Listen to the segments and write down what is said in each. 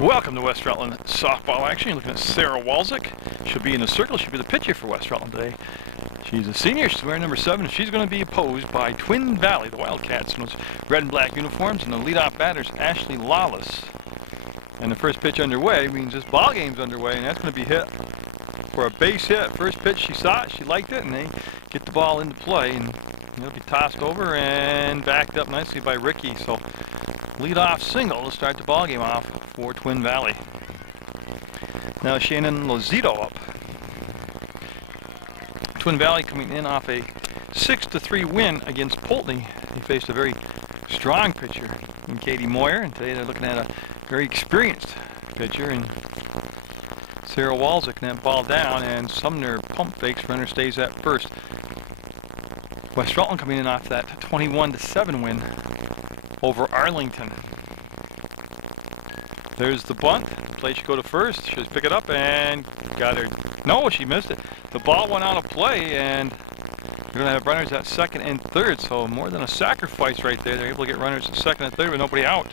Welcome to West Rutland softball action. You're looking at Sarah Walczyk. She'll be in the circle. She'll be the pitcher for West Rutland today. She's a senior. She's wearing number 7. She's going to be opposed by Twin Valley, the Wildcats, in those red and black uniforms. And the leadoff batter's Ashley Lawless. And the first pitch underway means this ball game's underway, and that's going to be hit for a base hit. First pitch, she saw it, she liked it, and they get the ball into play, and it'll be tossed over and backed up nicely by Ricky. So leadoff single to start the ball game off for Twin Valley. Now Shannon Lozito up. Twin Valley coming in off a 6-3 win against Poultney. They faced a very strong pitcher in Katie Moyer, and today they're looking at a very experienced pitcher in Sarah Walczyk. And that ball down, and Sumner pump fakes. Runner stays at first. West Rutland coming in off that 21-7 win over Arlington. There's the bunt. Play should go to first. She'll pick it up and got her. No, she missed it. The ball went out of play, and you're going to have runners at second and third. So more than a sacrifice right there. They're able to get runners at second and third with nobody out.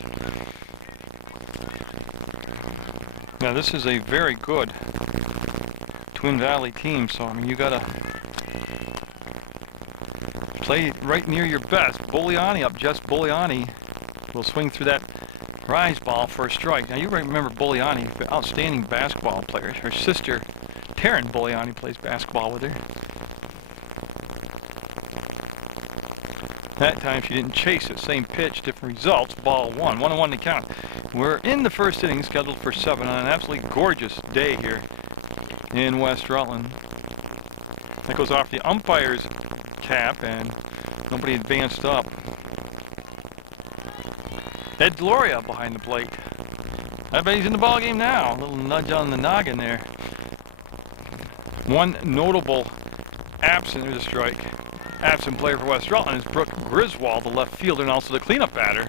Now this is a very good Twin Valley team. So I mean, you got to play right near your best. Boliani up. Jess Boliani will swing through that rise ball for a strike. Now you remember Boliani, outstanding basketball player. Her sister, Taryn Boliani, plays basketball with her. That time she didn't chase it. Same pitch, different results. Ball 1. 1-1 to count. We're in the first inning, scheduled for 7 on an absolutely gorgeous day here in West Rutland. That goes off the umpire's cap, and nobody advanced up. Ed Gloria behind the plate. I bet he's in the ball game now. A little nudge on the noggin there. One notable absent, there's a strike. Absent player for West Rutland is Brooke Griswold, the left fielder and also the cleanup batter.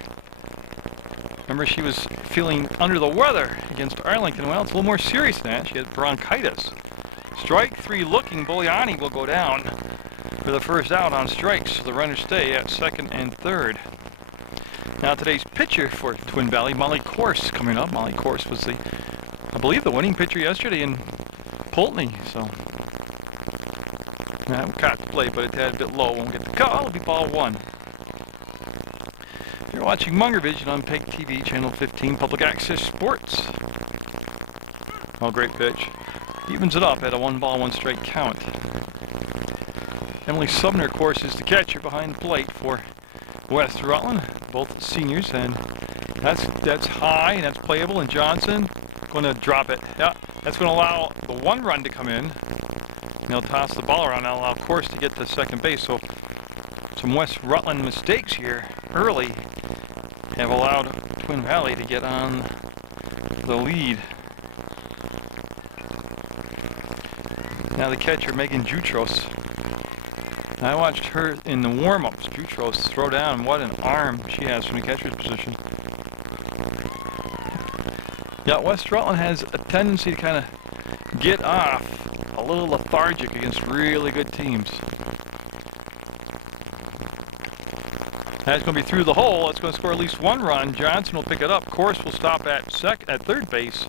Remember, she was feeling under the weather against Arlington. Well, it's a little more serious than that. She had bronchitis. Strike 3 looking. Boliani will go down for the first out on strikes. So the runners stay at second and third. Now today's pitcher for Twin Valley, Molly Corse, coming up. Molly Corse was I believe, the winning pitcher yesterday in Poultney. So that caught the play, but it had a bit low. Won't get the call. It'll be ball 1. You're watching Munger Vision on PEGTV, channel 15, Public Access Sports. Oh, great pitch. Evens it up at a 1-ball-1-strike count. Emily Sumner, of course, is the catcher behind the plate for West Rutland, both seniors, and that's high and that's playable. And Johnson going to drop it. Yeah, that's going to allow the 1 run to come in. And they'll toss the ball around. That'll allow Corse to get to second base. So some West Rutland mistakes here early have allowed Twin Valley to get on the lead. Now the catcher, Megan Jutros. I watched her in the warm-ups. Jutros throw down. What an arm she has from the catcher's position. Yeah, West Rutland has a tendency to kind of get off a little lethargic against really good teams. That's going to be through the hole. It's going to score at least 1 run. Johnson will pick it up. Corse will stop at third base.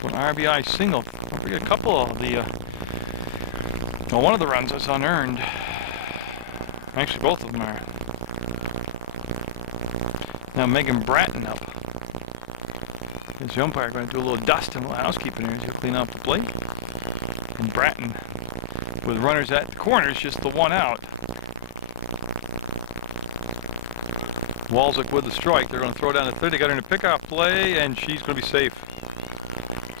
So an RBI single. Don't forget a couple of the one of the runs is unearned. Actually, both of them are. Now Megan Bratton up. Is the umpire going to do a little dust and a little housekeeping here? He'll clean up the plate. And Bratton, with runners at the corners, just the 1 out. Walczyk with the strike. They're going to throw down to third. They got her in a pickoff play, and she's going to be safe.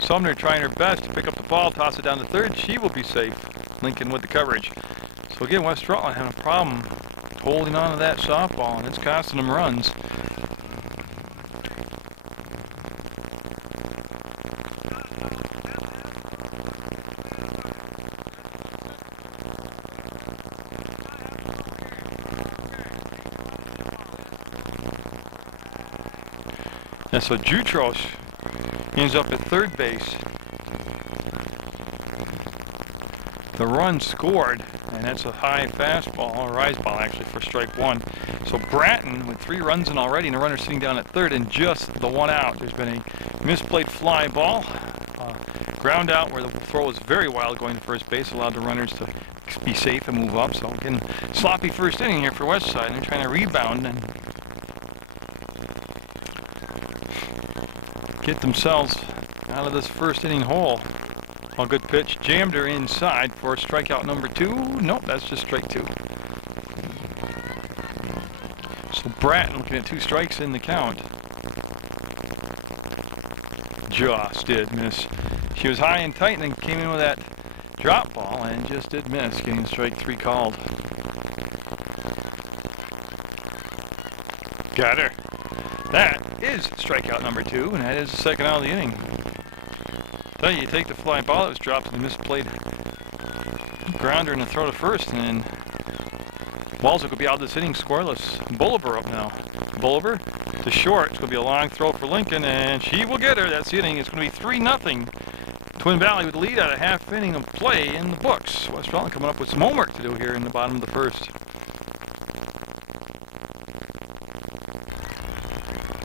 Sumner trying her best to pick up the ball, toss it down to third. She will be safe. Lincoln with the coverage. So again, West Rutland having a problem holding on to that softball, and it's costing them runs. And so Jutros ends up at third base. The run scored, and that's a high fastball, or rise ball actually, for strike 1. So Bratton with 3 runs in already, and the runner sitting down at third, and just the 1 out. There's been a Misplayed fly ball. Ground out where the throw was very wild going to first base, allowed the runners to be safe and move up. So again, sloppy first inning here for Westside. They're trying to rebound and get themselves out of this first inning hole. A good pitch, jammed her inside for strikeout number 2. Nope, that's just strike 2. So Bratton looking at 2 strikes in the count. Just did miss. She was high and tight and then came in with that drop ball and just did miss, getting strike 3 called. Got her. That is strikeout number 2, and that is the second out of the inning. Tell you take the fly ball that was dropped and the misplayed grounder and the throw to first, and then Walzik will be out of this inning scoreless. Bolivar up now. Bolivar to short. It's going to be a long throw for Lincoln, and she will get her. That's the inning. It's going to be 3-0. Twin Valley with the lead out of half inning of play in the books. West Rutland coming up with some homework to do here in the bottom of the first.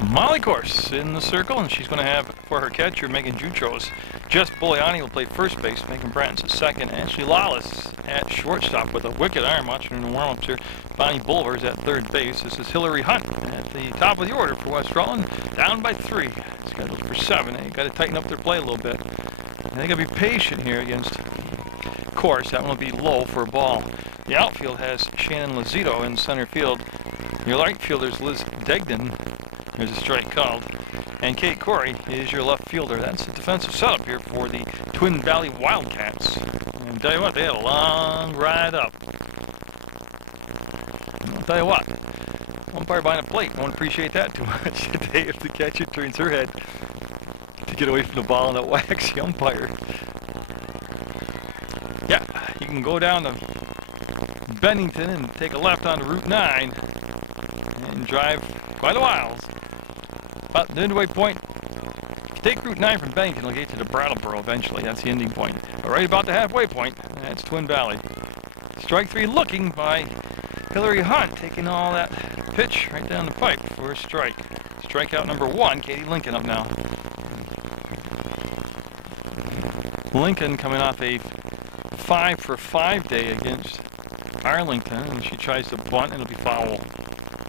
Molly Course in the circle, and she's going to have for her catcher Megan Jutros. Jess Bulliani will play first base, Megan Bratton's at second. Ashley Lawless at shortstop with a wicked arm, watching her in the warm-ups here. Bonnie Bolivar is at third base. This is Hillary Hunt at the top of the order for West Rutland, down by 3. Scheduled for 7. They got to tighten up their play a little bit. And they got to be patient here against Course. That one will be low for a ball. The outfield has Shannon Lazito in center field. Your right fielder's Liz Degden. There's a strike called. And Kate Corey is your left fielder. That's the defensive setup here for the Twin Valley Wildcats. And I'll tell you what, they had a long ride up. And I'll tell you what, umpire behind the plate won't appreciate that too much today if the catcher turns her head to get away from the ball and that waxy umpire. Yeah, you can go down to Bennington and take a left onto Route 9 and drive quite a while. About the midway point, take Route 9 from Bennington, it'll get to the Brattleboro eventually. That's the ending point. But right about the halfway point, that's Twin Valley. Strike 3 looking by Hillary Hunt, taking all that pitch right down the pipe for a strike. Strikeout number 1, Katie Lincoln up now. Lincoln coming off a 5-for-5 day against Arlington, and she tries to bunt, and it'll be foul.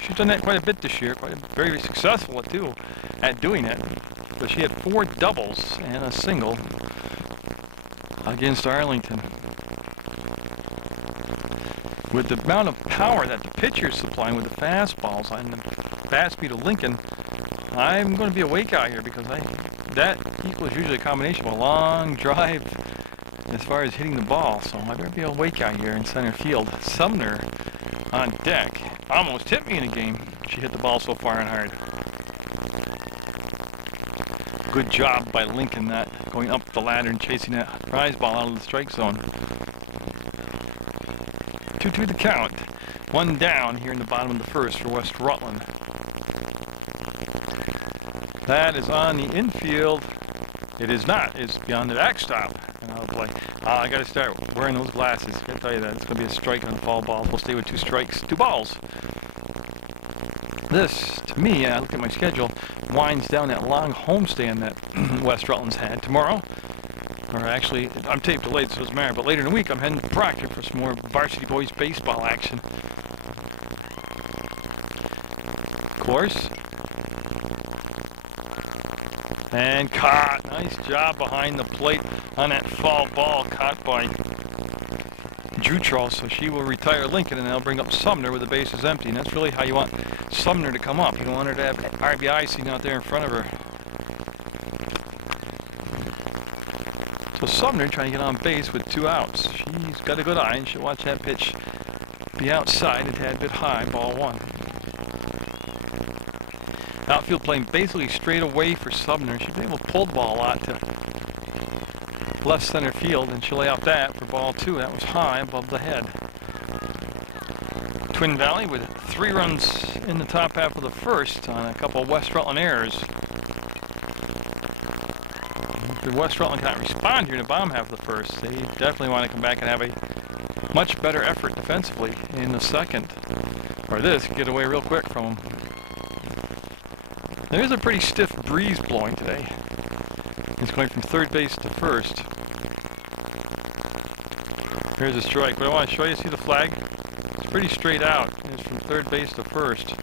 She's done that quite a bit this year, very successful at doing it. But she had 4 doubles and a single against Arlington. With the amount of power that the pitcher's supplying with the fastballs and the bat speed of Lincoln, I'm going to be awake out here because that equals usually a combination of a long drive as far as hitting the ball. So I better be awake out here in center field. Sumner on deck. Almost hit me in a game. She hit the ball so far and hard. Good job by Lincoln, not going up the ladder and chasing that prize ball out of the strike zone. 2-2 the count. 1 down here in the bottom of the first for West Rutland. That is on the infield. It is not. It's beyond the backstop. And I'll play. I got to start wearing those glasses. I got to tell you that. It's going to be a strike on the foul ball. We'll stay with 2 strikes, 2 balls. This, to me, I look at my schedule, winds down that long homestand that West Rutland's had. Tomorrow, or actually, I'm tape delayed, so it doesn't matter, but later in the week, I'm heading to Proctor for some more varsity boys baseball action. Of course. And caught. Nice job behind the plate on that foul ball caught by Jutros. So she will retire Lincoln, and they'll bring up Sumner with the bases empty. And that's really how you want Sumner to come up. You don't want her to have RBI sitting out there in front of her. So Sumner trying to get on base with 2 outs. She's got a good eye, and she'll watch that pitch be outside. It had a bit high, ball 1. Outfield playing basically straight away for Sumner. She's been able to pull the ball a lot to left center field, and she'll lay out that for ball 2. That was high above the head. Twin Valley with 3 runs in the top half of the first on a couple of West Rutland errors. If West Rutland cannot respond here in the bottom half of the first, they definitely want to come back and have a much better effort defensively in the second, or this could get away real quick from them. There's a pretty stiff breeze blowing today. It's going from third base to first. Here's a strike. But I want to show you, see the flag? It's pretty straight out. It's from third base to first.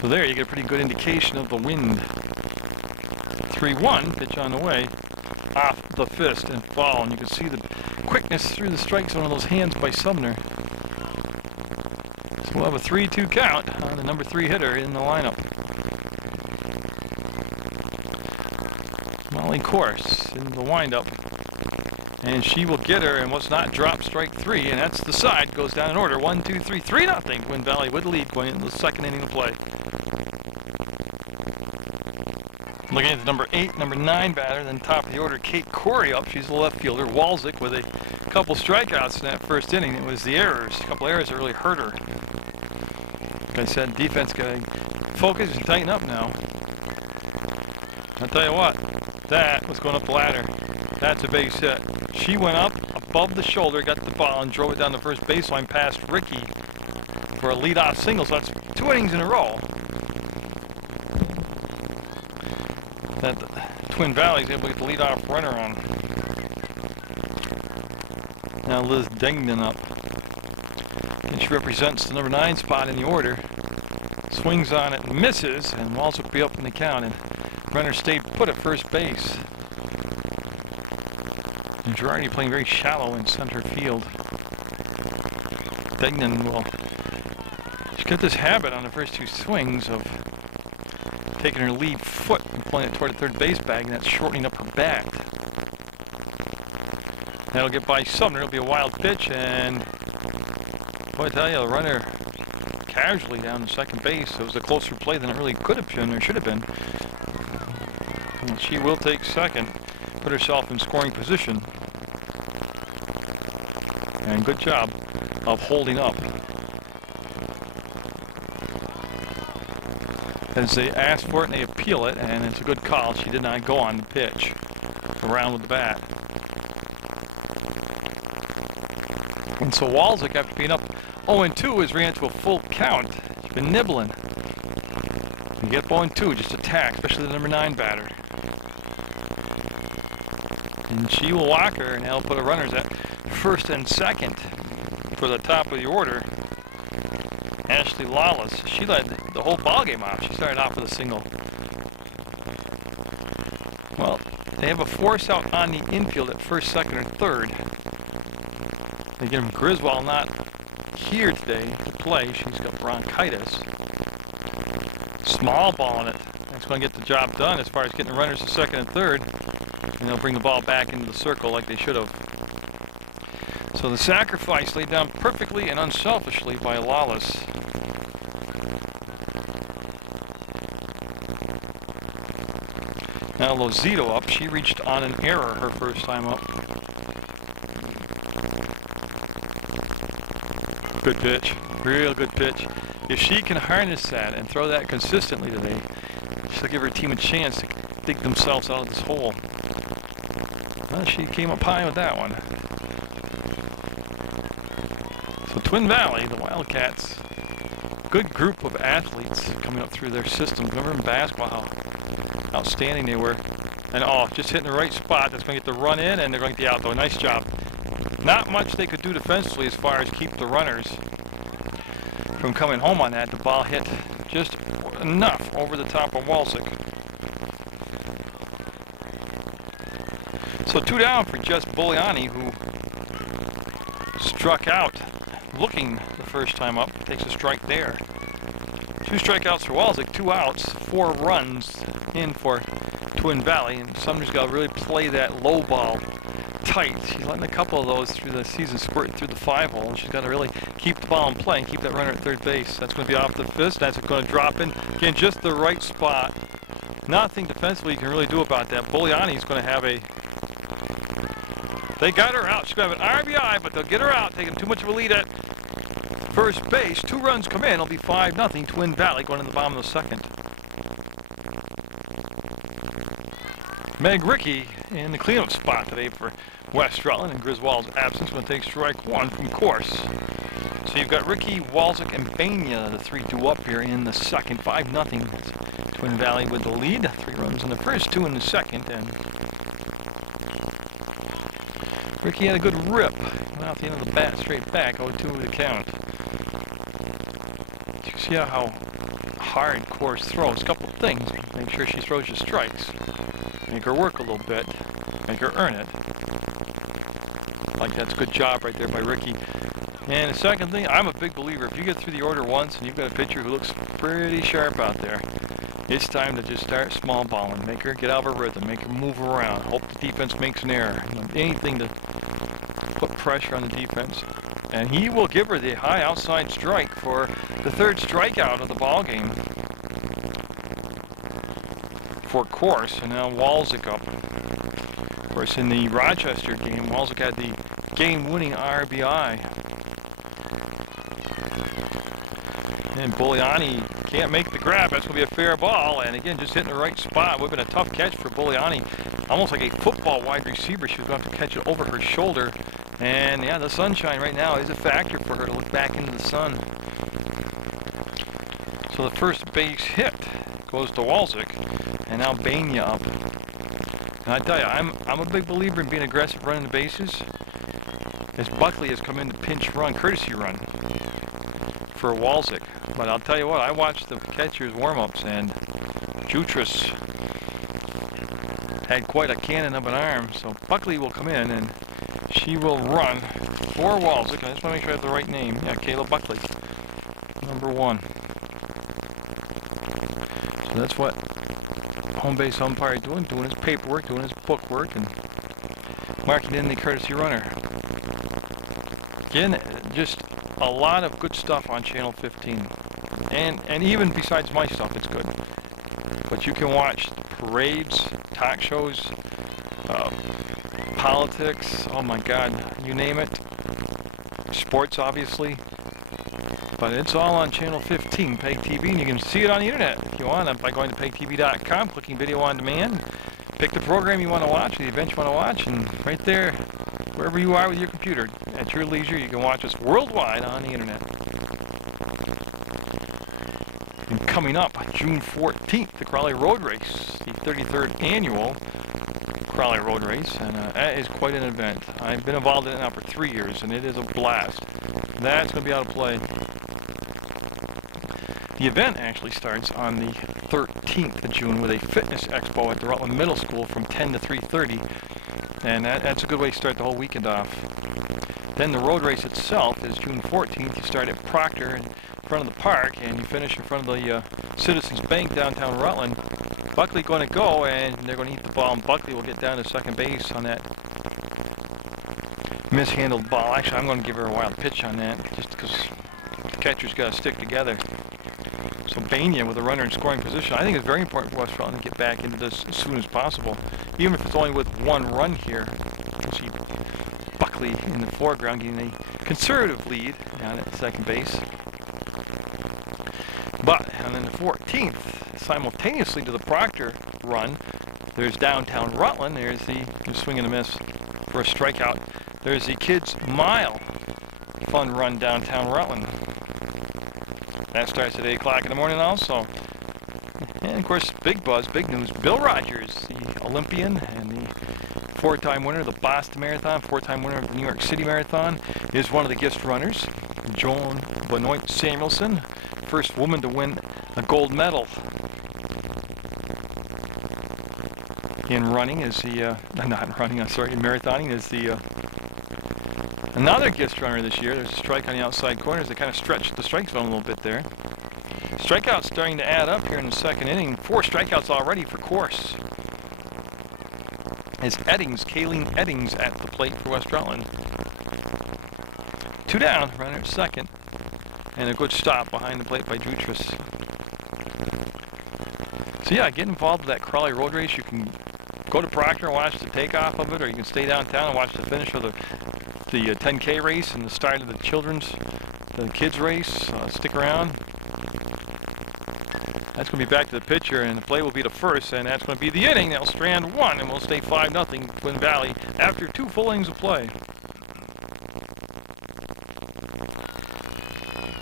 So there you get a pretty good indication of the wind. 3-1, pitch on the way. Off the fist and foul. And you can see the quickness through the strike zone of those hands by Sumner. So we'll have a 3-2 count on the number 3 hitter in the lineup. Molly Course in the windup. And she will get her, and what's not drop strike 3, and that's the side. Goes down in order. 1, 2, 3, 3-0. Twin Valley with the lead going into the second inning of play. Looking at the number 8, number 9 batter, then top of the order, Kate Corey up. She's the left fielder. Walzik with a couple strikeouts in that first inning. It was the errors, a couple errors that really hurt her. Like I said, defense got to focus and tighten up now. I'll tell you what, that was going up the ladder. That's a base hit. She went up above the shoulder, got the ball, and drove it down the first baseline past Ricky for a leadoff single. So that's 2 innings in a row that Twin Valley's able to get the leadoff runner on. Now Liz Degnan up. And she represents the number 9 spot in the order. Swings on it, misses, and Walls will be up in the count. And runner stayed put at first base. And Girardi playing very shallow in center field. Degnan will she's got this habit on the first 2 swings of taking her lead foot and pulling it toward the third base bag, and that's shortening up her bat. That'll get by Sumner. It'll be a wild pitch, and boy, I tell you, the runner casually down to second base. It was a closer play than it really could have been or should have been. And she will take second, put herself in scoring position. And good job of holding up. As they ask for it and they appeal it, and it's a good call. She did not go on the pitch. Around with the bat. And so Walzik, after being up 0-2, has ran to a full count. She's been nibbling. You get 0-2, just attack, especially the number 9 batter. And she will walk her, and they'll put the runners at first and second for the top of the order. Ashley Lawless, she led the whole ballgame off. She started off with a single. Well, they have a force out on the infield at first, second, or third. Again, Griswold not here today to play. She's got bronchitis. Small ball in it. That's going to get the job done as far as getting the runners to second and third. And they'll bring the ball back into the circle like they should have. So the sacrifice laid down perfectly and unselfishly by Lawless. Now Lozito up. She reached on an error her first time up. Good pitch. Real good pitch. If she can harness that and throw that consistently today, she'll give her team a chance to dig themselves out of this hole. Well, she came up high with that one. So Twin Valley, the Wildcats, good group of athletes coming up through their system. Remember in basketball how outstanding they were. And just hitting the right spot. That's going to get the run in, and they're going to get the out, though. Nice job. Not much they could do defensively as far as keep the runners from coming home on that. The ball hit just enough over the top of Walzik. So 2 down for Jess Boliani, who struck out looking the first time up. Takes a strike there. 2 strikeouts for Walzik, 2 outs, 4 runs in for Twin Valley. And Sumner's got to really play that low ball tight. She's letting a couple of those through the season squirt through the 5-hole. She's got to really keep the ball in play and keep that runner at third base. That's going to be off the fist. That's going to drop in. Again, just the right spot. Nothing defensively you can really do about that. Boliani's going to have a... They got her out. She's going to have an RBI, but they'll get her out. Taking too much of a lead at first base. 2 runs come in. It'll be 5-0. Twin Valley going in the bottom of the second. Meg Rickey in the cleanup spot today for West Rutland in Griswold's absence. Going to take strike 1 from Course. So you've got Rickey, Walzik, and Bania, the 3-2 up here in the second. 5-0. Twin Valley with the lead. 3 runs in the first, 2 in the second, and Ricky had a good rip. Went out the end of the bat straight back, 0-2 the count. You see how hard course throws. A couple of things. Make sure she throws you strikes. Make her work a little bit. Make her earn it. Like that's a good job right there by Ricky. And the second thing, I'm a big believer. If you get through the order once and you've got a pitcher who looks pretty sharp out there, it's time to just start small balling. Make her get out of her rhythm. Make her move around. Hope the defense makes an error. Anything to put pressure on the defense. And he will give her the high outside strike for the 3rd strikeout of the ball game for Course. And now Walzik up. Of course, in the Rochester game, Walzik had the game-winning RBI. And Bulliani can't make the grab. That's going to be a fair ball. And again, just hitting the right spot. Would have been a tough catch for Bulliani. Almost like a football wide receiver. She was going to have to catch it over her shoulder. And yeah, the sunshine right now is a factor for her to look back into the sun. So the first base hit goes to Walzik. And now Bania up. And I tell you, I'm a big believer in being aggressive running the bases. As Buckley has come in to pinch run, courtesy run for Walzik. But I'll tell you what, I watched the catcher's warm-ups, and Jutras had quite a cannon of an arm. So Buckley will come in, and she will run for Walzik. I just want to make sure I have the right name. Yeah, Kayla Buckley, number 1. So that's what home base umpire doing his paperwork, doing his bookwork, and marking in the courtesy runner. Again, just a lot of good stuff on Channel 15. And even besides my stuff, it's good. But you can watch parades, talk shows, politics, oh my God, you name it. Sports, obviously. But it's all on Channel 15, PEGTV, and you can see it on the internet if you want by going to PEGTV.com, clicking video on demand. Pick the program you want to watch, the event you want to watch, and right there, wherever you are with your computer, at your leisure, you can watch us worldwide on the internet. And coming up, June 14th, the Crowley Road Race, the 33rd annual Crowley Road Race, and that is quite an event. I've been involved in it now for 3 years, and it is a blast. That's going to be out of play. The event actually starts on the 13th of June with a fitness expo at the Rutland Middle School from 10 to 3:30, and that's a good way to start the whole weekend off. Then the road race itself is June 14th. You start at Proctor in front of the park, and you finish in front of the Citizens Bank downtown Rutland. Buckley going to go, and they're going to eat the ball, and Buckley will get down to second base on that mishandled ball. Actually, I'm going to give her a wild pitch on that, just because the catcher's got to stick together. So Bania with a runner in scoring position, I think it's very important for West Rutland to get back into this as soon as possible. Even if it's only with 1 run here. You see Buckley in the foreground getting a conservative lead down at second base. But on the 14th, simultaneously to the Proctor run, there's downtown Rutland. There's the swing and a miss for a strikeout. There's the Kids Mile fun run downtown Rutland. That starts at 8 o'clock in the morning also. And of course, big buzz, big news. Bill Rogers, the Olympian and the 4-time winner of the Boston Marathon, 4-time winner of the New York City Marathon, is one of the guest runners. Joan Benoit Samuelson, first woman to win a gold medal in running, is the, not running, I'm sorry, in marathoning, is the another guest runner this year. There's a strike on the outside corners. They kind of stretched the strike zone a little bit there. Strikeouts starting to add up here in the second inning. 4 strikeouts already for Course. Is Kayleen Eddings at the plate for West Rutland. 2 down, runner at second. And a good stop behind the plate by Jutras. So yeah, get involved with that Crowley Road Race. You can go to Proctor and watch the takeoff of it, or you can stay downtown and watch the finish of the 10K race and the start of the kids race. Stick around. That's going to be back to the pitcher, and the play will be to first, and that's going to be the inning. They'll strand 1, and we'll stay 5-0 Twin Valley after 2 full innings of play.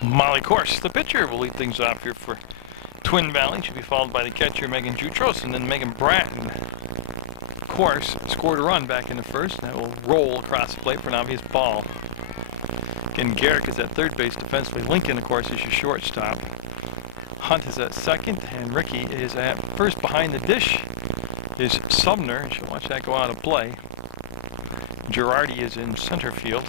Molly Course, the pitcher, will lead things off here for Twin Valley should be followed by the catcher Megan Jutros, and then Megan Bratton, of course, scored a run back in the first, and that will roll across the plate for an obvious ball. Again, Garrick is at third base defensively. Lincoln, of course, is your shortstop. Hunt is at second, and Ricky is at first. Behind the dish is Sumner. You should watch that go out of play. Girardi is in center field.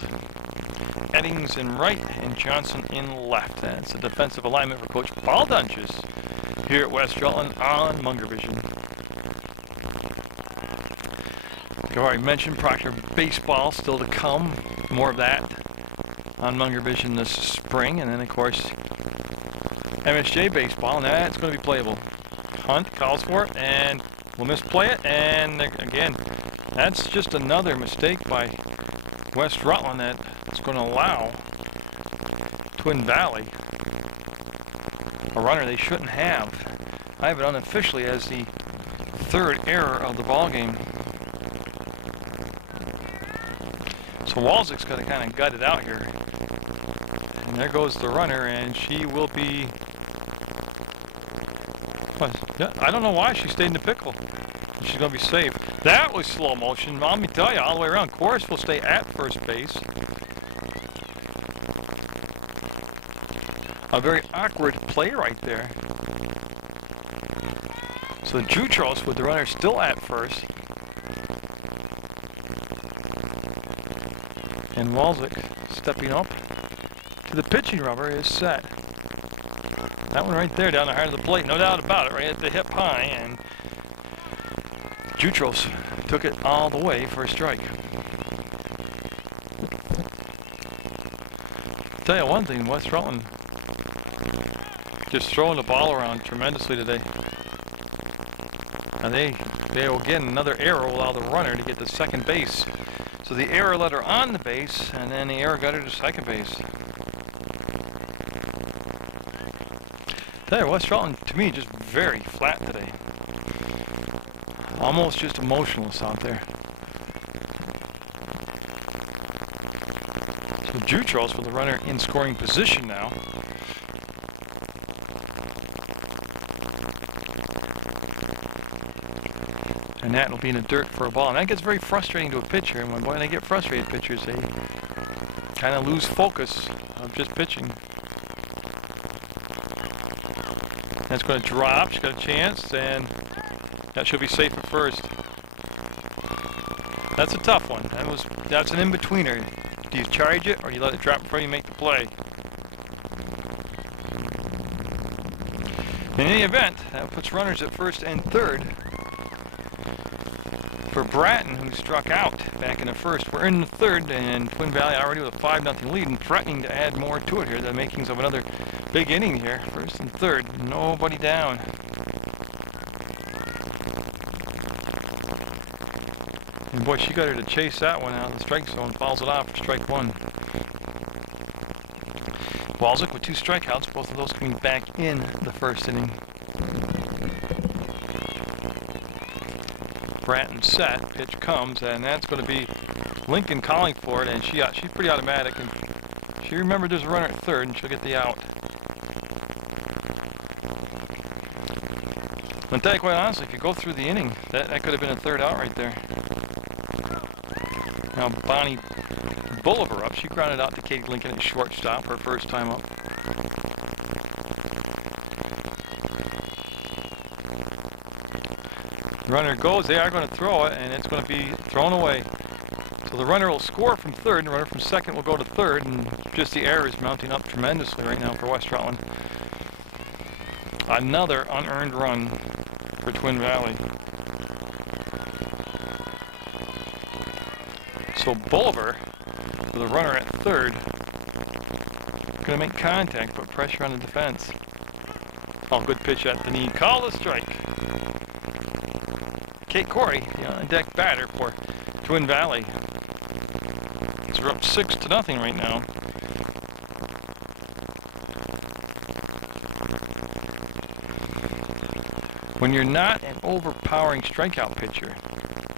Eddings in right, and Johnson in left. That's the defensive alignment for Coach Paul Dunches here at West Rutland on Munger Vision. I've already mentioned Proctor baseball still to come. More of that on Munger Vision this spring, and then of course MSJ baseball, and that's going to be playable. Hunt calls for it, and will misplay it, and again, that's just another mistake by West Rutland that's going to allow Twin Valley a runner they shouldn't have. I have it unofficially as the third error of the ball game. So Walzik's got to kind of gut it out here. And there goes the runner, and she will be... I don't know why she stayed in the pickle. She's going to be safe. That was slow motion. Let me tell you, all the way around. Chorus will stay at first base. A very awkward play right there. So Jutros with the runner still at first. And Walzik stepping up to the pitching rubber is set. That one right there down the heart of the plate, no doubt about it, right at the hip high, and Jutros took it all the way for a strike. I'll tell you one thing, West Rutland just throwing the ball around tremendously today. And they will get another error, will allow the runner to get to second base. So the error led her on the base, and then the error got her to second base. Tell you, West Rutland, to me, just very flat today. Almost just emotionless out there. So Jutros with the runner in scoring position now. And that will be in the dirt for a ball. And that gets very frustrating to a pitcher. And when they get frustrated, pitchers, they kind of lose focus of just pitching. That's going to drop. She's got a chance, and that should be safe at first. That's a tough one. That's an in-betweener. Do you charge it, or do you let it drop before you make the play? In any event, that puts runners at first and third for Bratton, who struck out back in the first. We're in the third, and Twin Valley already with a 5-0 lead and threatening to add more to it here. The makings of another big inning here. First and third, nobody down. And boy, she got her to chase that one out of the strike zone, fouls it off for strike one. Walzik with 2 strikeouts, both of those coming back in the first inning. Bratton set, pitch comes, and that's going to be Lincoln calling for it, and she's pretty automatic, and she remembered there's a runner at third, and she'll get the out. I'll tell you quite honestly, if you go through the inning, that could have been a third out right there. Now Bonnie Bolivar up, she grounded out to Katie Lincoln at shortstop, her first time up. The runner goes, they are going to throw it, and it's going to be thrown away. So the runner will score from third, and the runner from second will go to third, and just the error is mounting up tremendously right now for West Rutland. Another unearned run for Twin Valley. So Bolivar, with a runner at third, going to make contact, put pressure on the defense. Oh, good pitch at the knee. Call the strike. Kate Corey, the on-deck batter for Twin Valley. They're up 6-0 right now. When you're not an overpowering strikeout pitcher,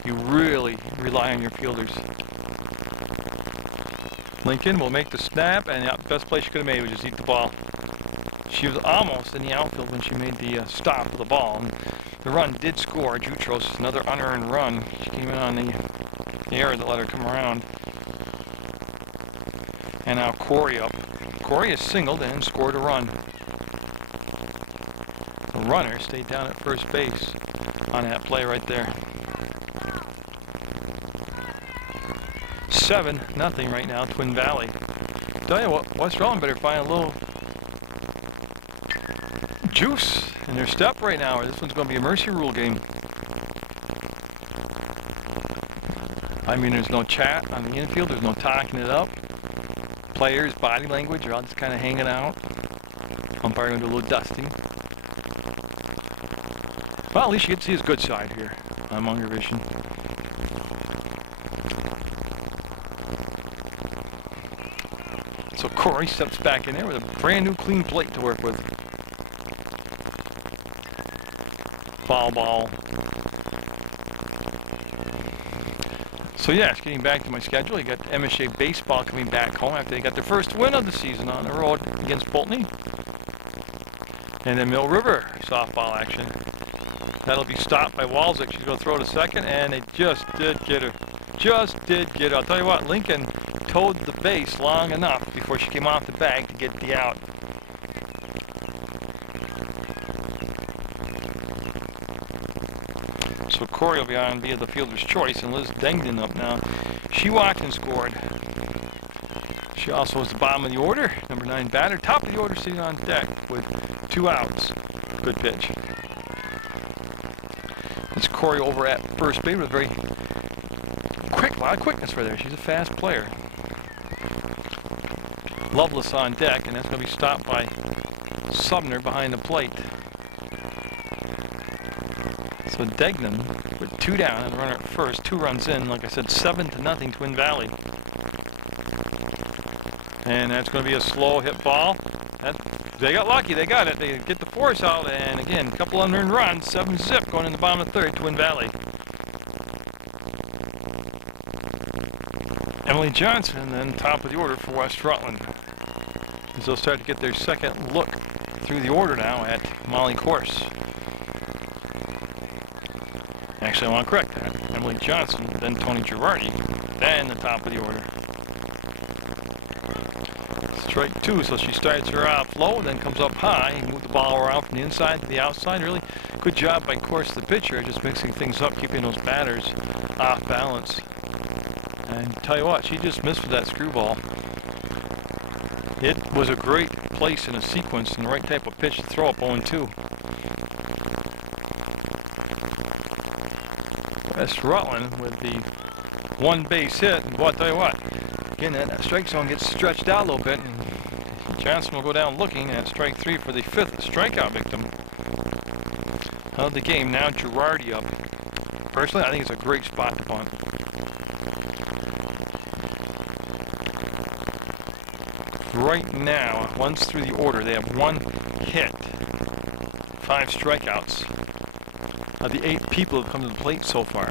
you really rely on your fielders. Lincoln will make the snap, and the best play she could have made was just eat the ball. She was almost in the outfield when she made the stop of the ball. And the run did score. Jutros, another unearned run. She came in on the error that let her come around. And now Corey up. Corey is singled and scored a run. The runner stayed down at first base on that play right there. 7-0 right now, Twin Valley. Tell you what, West Rutland better find a little juice in their step right now, or this one's going to be a mercy rule game. I mean, there's no chat on the infield, there's no talking it up. Players' body language are all just kind of hanging out. Umpire going to do a little dusting. Well, at least you get to see his good side here on Munger Vision. So Corey steps back in there with a brand new clean plate to work with. Foul ball. So yes, getting back to my schedule, you got MSA baseball coming back home after they got their first win of the season on the road against Pulteney. And then Mill River softball action. That'll be stopped by Walzik. She's going to throw to second, and they just did get her. Just did get her. I'll tell you what, Lincoln towed the base long enough before she came off the bag to get the out. So Corey will be on via the fielder's choice, and Liz Dengden up now. She walked and scored. She also was the bottom of the order, number 9 batter. Top of the order sitting on deck with 2 outs. Good pitch. It's Corey over at first base with a very quick, a lot of quickness right there. She's a fast player. Loveless on deck, and that's going to be stopped by Sumner behind the plate. So Degnan with 2 down and the runner at first, 2 runs in. Like I said, 7-0 Twin Valley. And that's going to be a slow hit ball. They got lucky, they got it. They get the force out, and again, a couple unearned runs, 7-zip going in the bottom of the third, Twin Valley. Emily Johnson then top of the order for West Rutland, as they'll start to get their second look through the order now at Molly Course. Actually, I want to correct that. Emily Johnson, then Tony Girardi, then the top of the order. Strike 2, so she starts her out low, then comes up high, move the ball around from the inside to the outside. Really good job by Course, the pitcher, just mixing things up, keeping those batters off balance. And tell you what, she just missed with that screwball. It was a great place in a sequence and the right type of pitch to throw up 0-2. West Rutland with the 1 base hit. And boy, I'll tell you what, again, that strike zone gets stretched out a little bit, and Johnson will go down looking at strike 3 for the 5th strikeout victim of the game. Now Girardi up. Personally, I think it's a great spot to bunt. Right now, once through the order, they have 1 hit, 5 strikeouts of the 8 people who have come to the plate so far.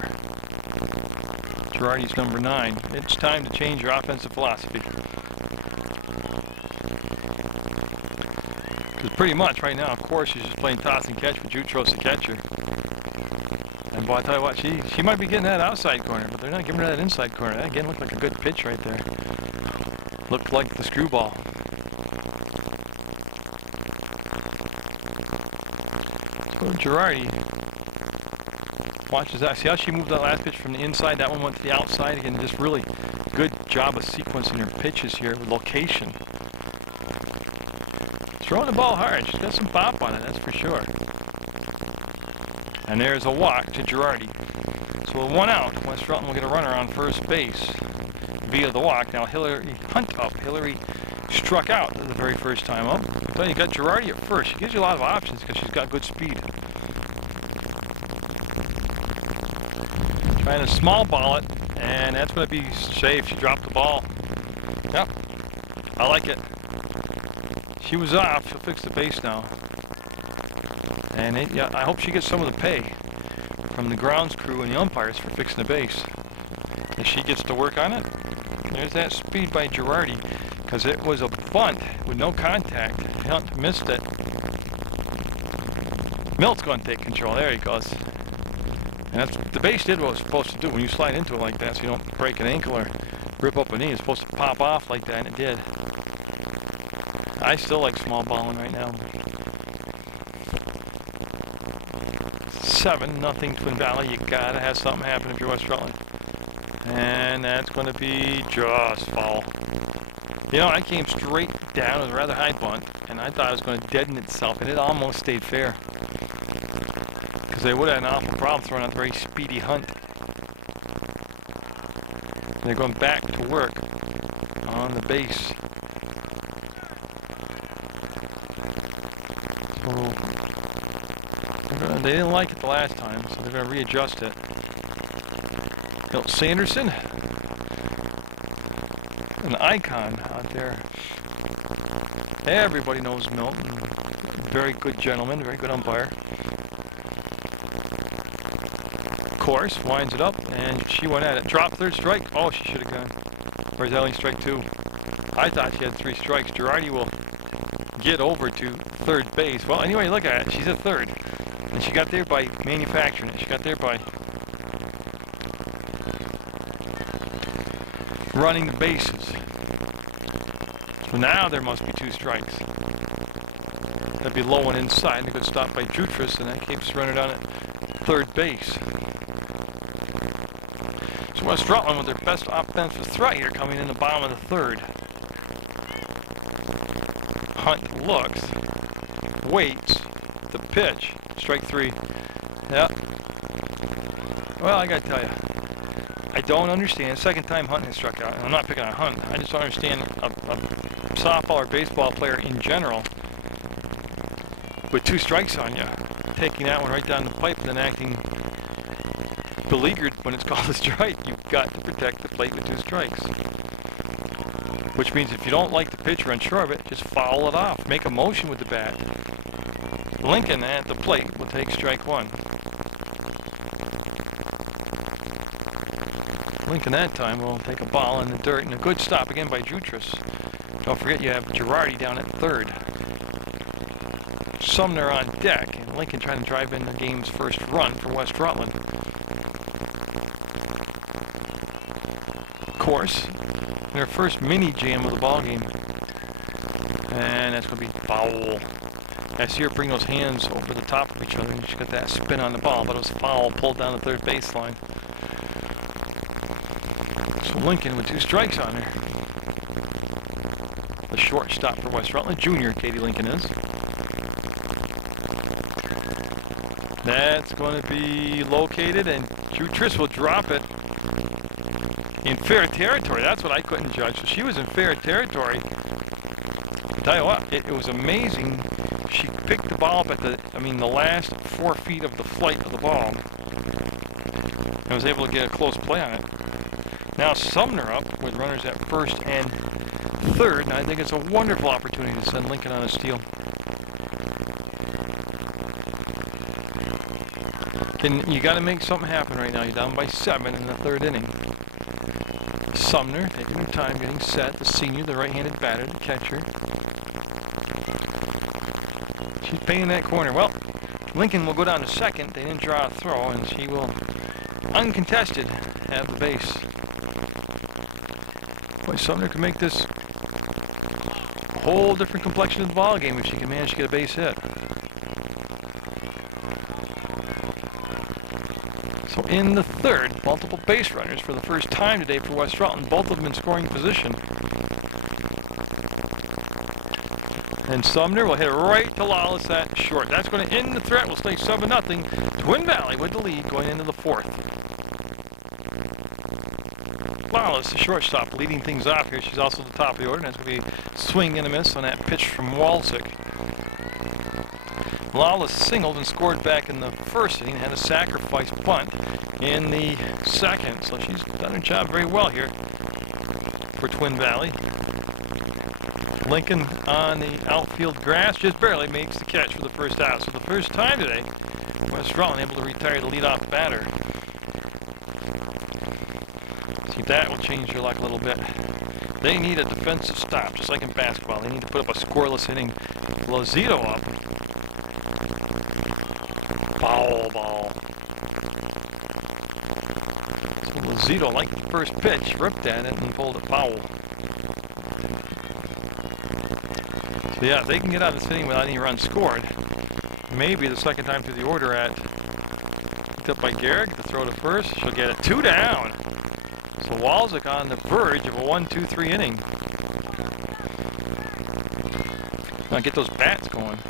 Girardi's number 9. It's time to change your offensive philosophy. Because pretty much right now, of course, she's just playing toss and catch with Jutros the catcher. And boy, I'll tell you what, she might be getting that outside corner, but they're not giving her that inside corner. That again looked like a good pitch right there. Looked like the screwball. So Girardi watches that. See how she moved that last pitch from the inside? That one went to the outside. Again, just really good job of sequencing her pitches here with location. Throwing the ball hard. She's got some pop on it, that's for sure. And there's a walk to Girardi. So with 1 out, West Rutland will get a runner on first base via the walk. Now Hillary Hunt up. Hillary struck out the very first time up. Then you got Girardi at first. She gives you a lot of options because she's got good speed. Trying to small ball it, and that's going to be safe. She dropped the ball. Yep, I like it. She was off. She'll fix the base now. And yeah, I hope she gets some of the pay from the grounds crew and the umpires for fixing the base. If she gets to work on it, there's that speed by Girardi. because it was a bunt with no contact. Hunt missed it. Milt's going to take control. There he goes. And that's, the base did what it was supposed to do. When you slide into it like that so you don't break an ankle or rip up a knee, it's supposed to pop off like that, and it did. I still like small balling right now. 7-0 Twin Valley. You gotta have something happen if you're West Rutland. And that's going to be just foul. You know, I came straight down. It was a rather high bunt, and I thought it was going to deaden itself, and it almost stayed fair. Because they would have had an awful problem throwing out the very speedy Hunt. They're going back to work on the base. So they didn't like it the last time, so they're going to readjust it. Milt Sanderson, an icon out there. Everybody knows Milt. Very good gentleman, very good umpire. Course winds it up, and she went at it. Drop third strike. Oh, she should have gone. Or is that only strike 2? I thought she had 3 strikes. Girardi will get over to third base. Well, anyway, look at it. She's at third. And she got there by manufacturing it. She got there by running the bases. So now there must be 2 strikes. That'd be low and inside. And a good stop by Jutras, and that keeps running down at third base. So West Rutland with their best offensive threat here coming in the bottom of the third. Hunt looks, waits, the pitch, strike 3. Yep. Well, I gotta tell you, I don't understand. Second time Hunt has struck out. And I'm not picking on Hunt. I just don't understand a softball or baseball player in general with 2 strikes on you, taking that one right down the pipe and then acting beleaguered when it's called a strike. You've got to protect the plate with 2 strikes. Which means if you don't like the pitch or unsure of it, just foul it off. Make a motion with the bat. Lincoln at the plate will take strike 1. Lincoln that time will take a ball in the dirt, and a good stop again by Jutras. Don't forget you have Girardi down at third. Sumner on deck, and Lincoln trying to drive in the game's first run for West Rutland. Of course, their first mini jam of the ball game, and that's going to be foul. I see her bring those hands over the top of each other, and she got that spin on the ball, but it was foul, pulled down the third baseline. So Lincoln with 2 strikes on her. The shortstop for West Rutland, junior Katie Lincoln is. That's going to be located, and Jutras will drop it in fair territory. That's what I couldn't judge. So she was in fair territory. Tell you what, it was amazing. She picked the ball up at the last 4 feet of the flight of the ball, and was able to get a close play on it. Now Sumner up with runners at first and third, and I think it's a wonderful opportunity to send Lincoln on a steal. You got to make something happen right now. You're down by 7 in the third inning. Sumner taking her time, getting set. The senior, the right-handed batter, the catcher. She's painting that corner. Well, Lincoln will go down to second. They didn't draw a throw, and she will, uncontested, have the base. Boy, Sumner can make this a whole different complexion of the ball game if she can manage to get a base hit. So in the third, multiple base runners for the first time today for West Rutland, both of them in scoring position. And Sumner will hit it right to Lawless at short. That's going to end the threat. We'll stay 7-0. Twin Valley with the lead going into the 4th. Lawless, the shortstop, leading things off here. She's also at the top of the order. And that's going to be swing and a miss on that pitch from Walczyk. Lawless singled and scored back in the first inning, had a sacrifice bunt in the second. So she's done her job very well here for Twin Valley. Lincoln on the outfield grass just barely makes the catch for the first out. So the first time today, West Rutland able to retire the leadoff batter. See if that will change your luck a little bit. They need a defensive stop, just like in basketball. They need to put up a scoreless inning. Lozito up. Foul ball. So Lozito, like the first pitch, ripped at it and pulled it foul. So yeah, if they can get out of this inning without any runs scored, maybe the second time through the order at picked up by Garrick to throw to first. She'll get it 2 down. So Walczyk on the verge of a 1-2-3 inning. Now get those bats going.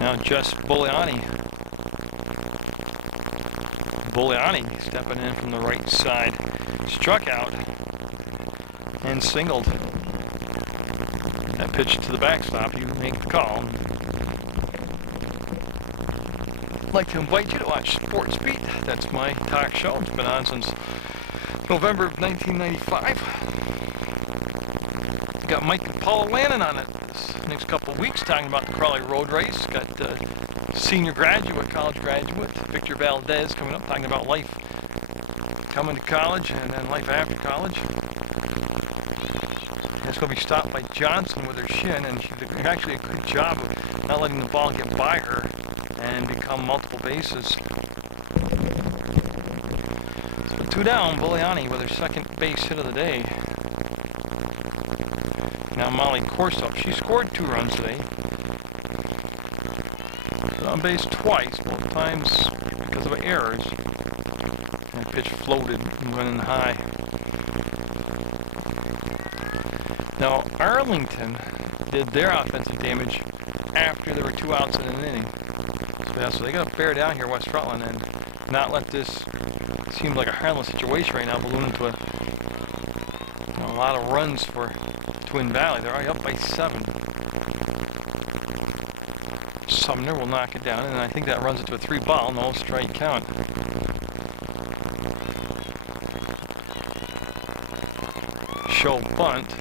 Now Jess Boliani. Boliani stepping in from the right side. Struck out and singled. That pitch to the backstop, you make the call. I'd like to invite you to watch Sports Beat. That's my talk show. It's been on since November of 1995. Got Mike and Paula Lannon on it this next couple of weeks, talking about the Crawley Road Race. Got senior graduate, college graduate, Victor Valdez coming up, talking about life coming to college and then life after college. It's going to be stopped by Johnson with her shin, and she did actually a good job of not letting the ball get by her and become multiple bases. So 2 down, Boliani with her second base hit of the day. Now Molly Corso, she scored 2 runs today. On base twice, both times because of errors. And the pitch floated and went in high. Now Arlington did their offensive damage after there were 2 outs in an inning. So they got to bear down here, West Rutland, and not let this seem like a harmless situation right now balloon into a lot of runs for Twin Valley. They're already up by 7. Sumner will knock it down, and I think that runs it to a 3-ball, no strike count. Show bunt.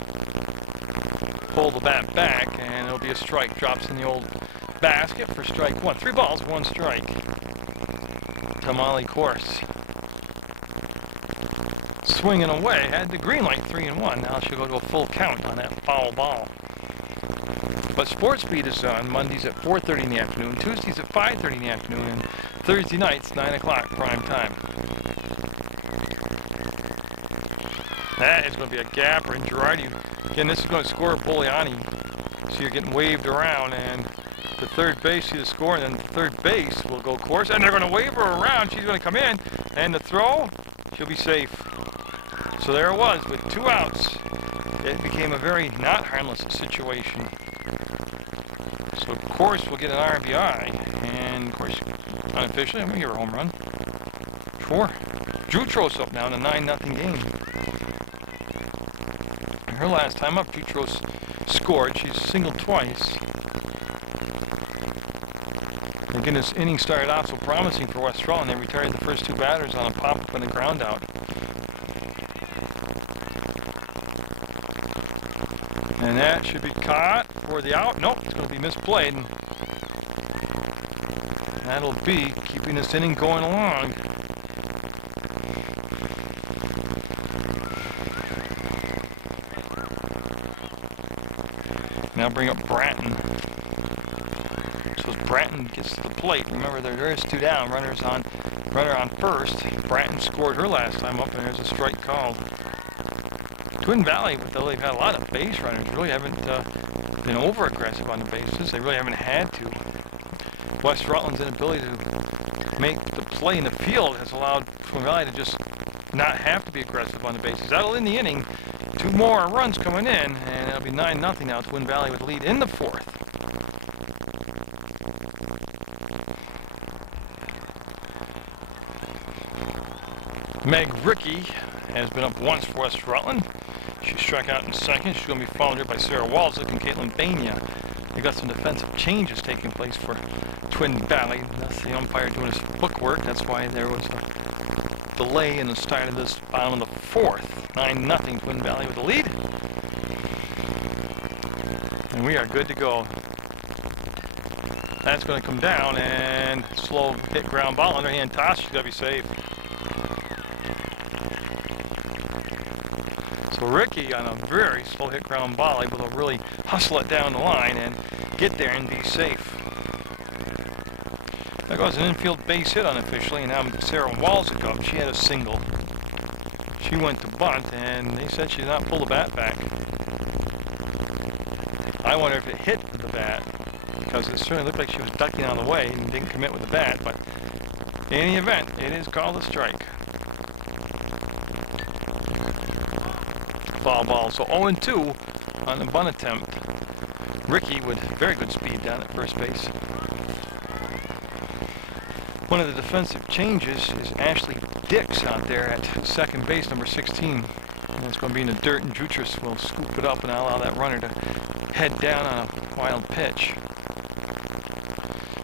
Pull the bat back, and it'll be a strike. Drops in the old basket for strike 1. 3 balls, 1 strike. Tamale course. Swinging away, had the green light 3-1. Now she'll go to a full count on that foul ball. But Sports Beat is on Mondays at 4:30 in the afternoon, Tuesdays at 5:30 in the afternoon, and Thursday nights 9 o'clock prime time. That is going to be a gapper, and Girardi, again, this is going to score Boliani. So you're getting waved around, and the third base, see the score, and then third base will go course, and they're going to wave her around. She's going to come in, and the throw, she'll be safe. So there it was, with 2 outs. It became a very not harmless situation. So of course we'll get an RBI, and of course, unofficially, I'm going to give her a home run. 4. Jutros up now in a 9-0 game. Her last time up, Jutros scored. She's singled twice. Again, this inning started out so promising for West Rutland. They retired the first 2 batters on a pop-up and a ground out. And that should be caught for the out. Nope, it's going to be misplayed. And that'll be keeping this inning going along. Now bring up Bratton. So as Bratton gets to the plate, remember there is 2 down, runner on first. Bratton scored her last time up, and there's a strike called. Twin Valley, though they've had a lot of base runners, really haven't been over-aggressive on the bases. They really haven't had to. West Rutland's inability to make the play in the field has allowed Twin Valley to just not have to be aggressive on the bases. That'll end the inning. 2 more runs coming in, and it'll be 9-0 now. Twin Valley with the lead in the 4th. Meg Rickey has been up once for West Rutland. She struck out in second. She's going to be followed here by Sarah Walczyk and Caitlin Bania. They've got some defensive changes taking place for Twin Valley. That's the umpire doing his bookwork. That's why there was a delay in the start of this bottom of the 4th. 9-0 Twin Valley with the lead. And we are good to go. That's going to come down, and slow hit ground ball. Underhand toss. She's got to be safe. So Ricky on a very slow hit ground ball, able to really hustle it down the line and get there and be safe. That goes an infield base hit unofficially, and now Sarah Walzik up. She had a single. She went to bunt, and they said she did not pull the bat back. I wonder if it hit the bat, because it certainly looked like she was ducking out of the way and didn't commit with the bat, but in any event, it is called a strike. Foul ball, so 0-2 on the bunt attempt. Ricky with very good speed down at first base. One of the defensive changes is Ashley Dix out there at second base, number 16. And it's going to be in the dirt, and Jutras will scoop it up and allow that runner to head down on a wild pitch.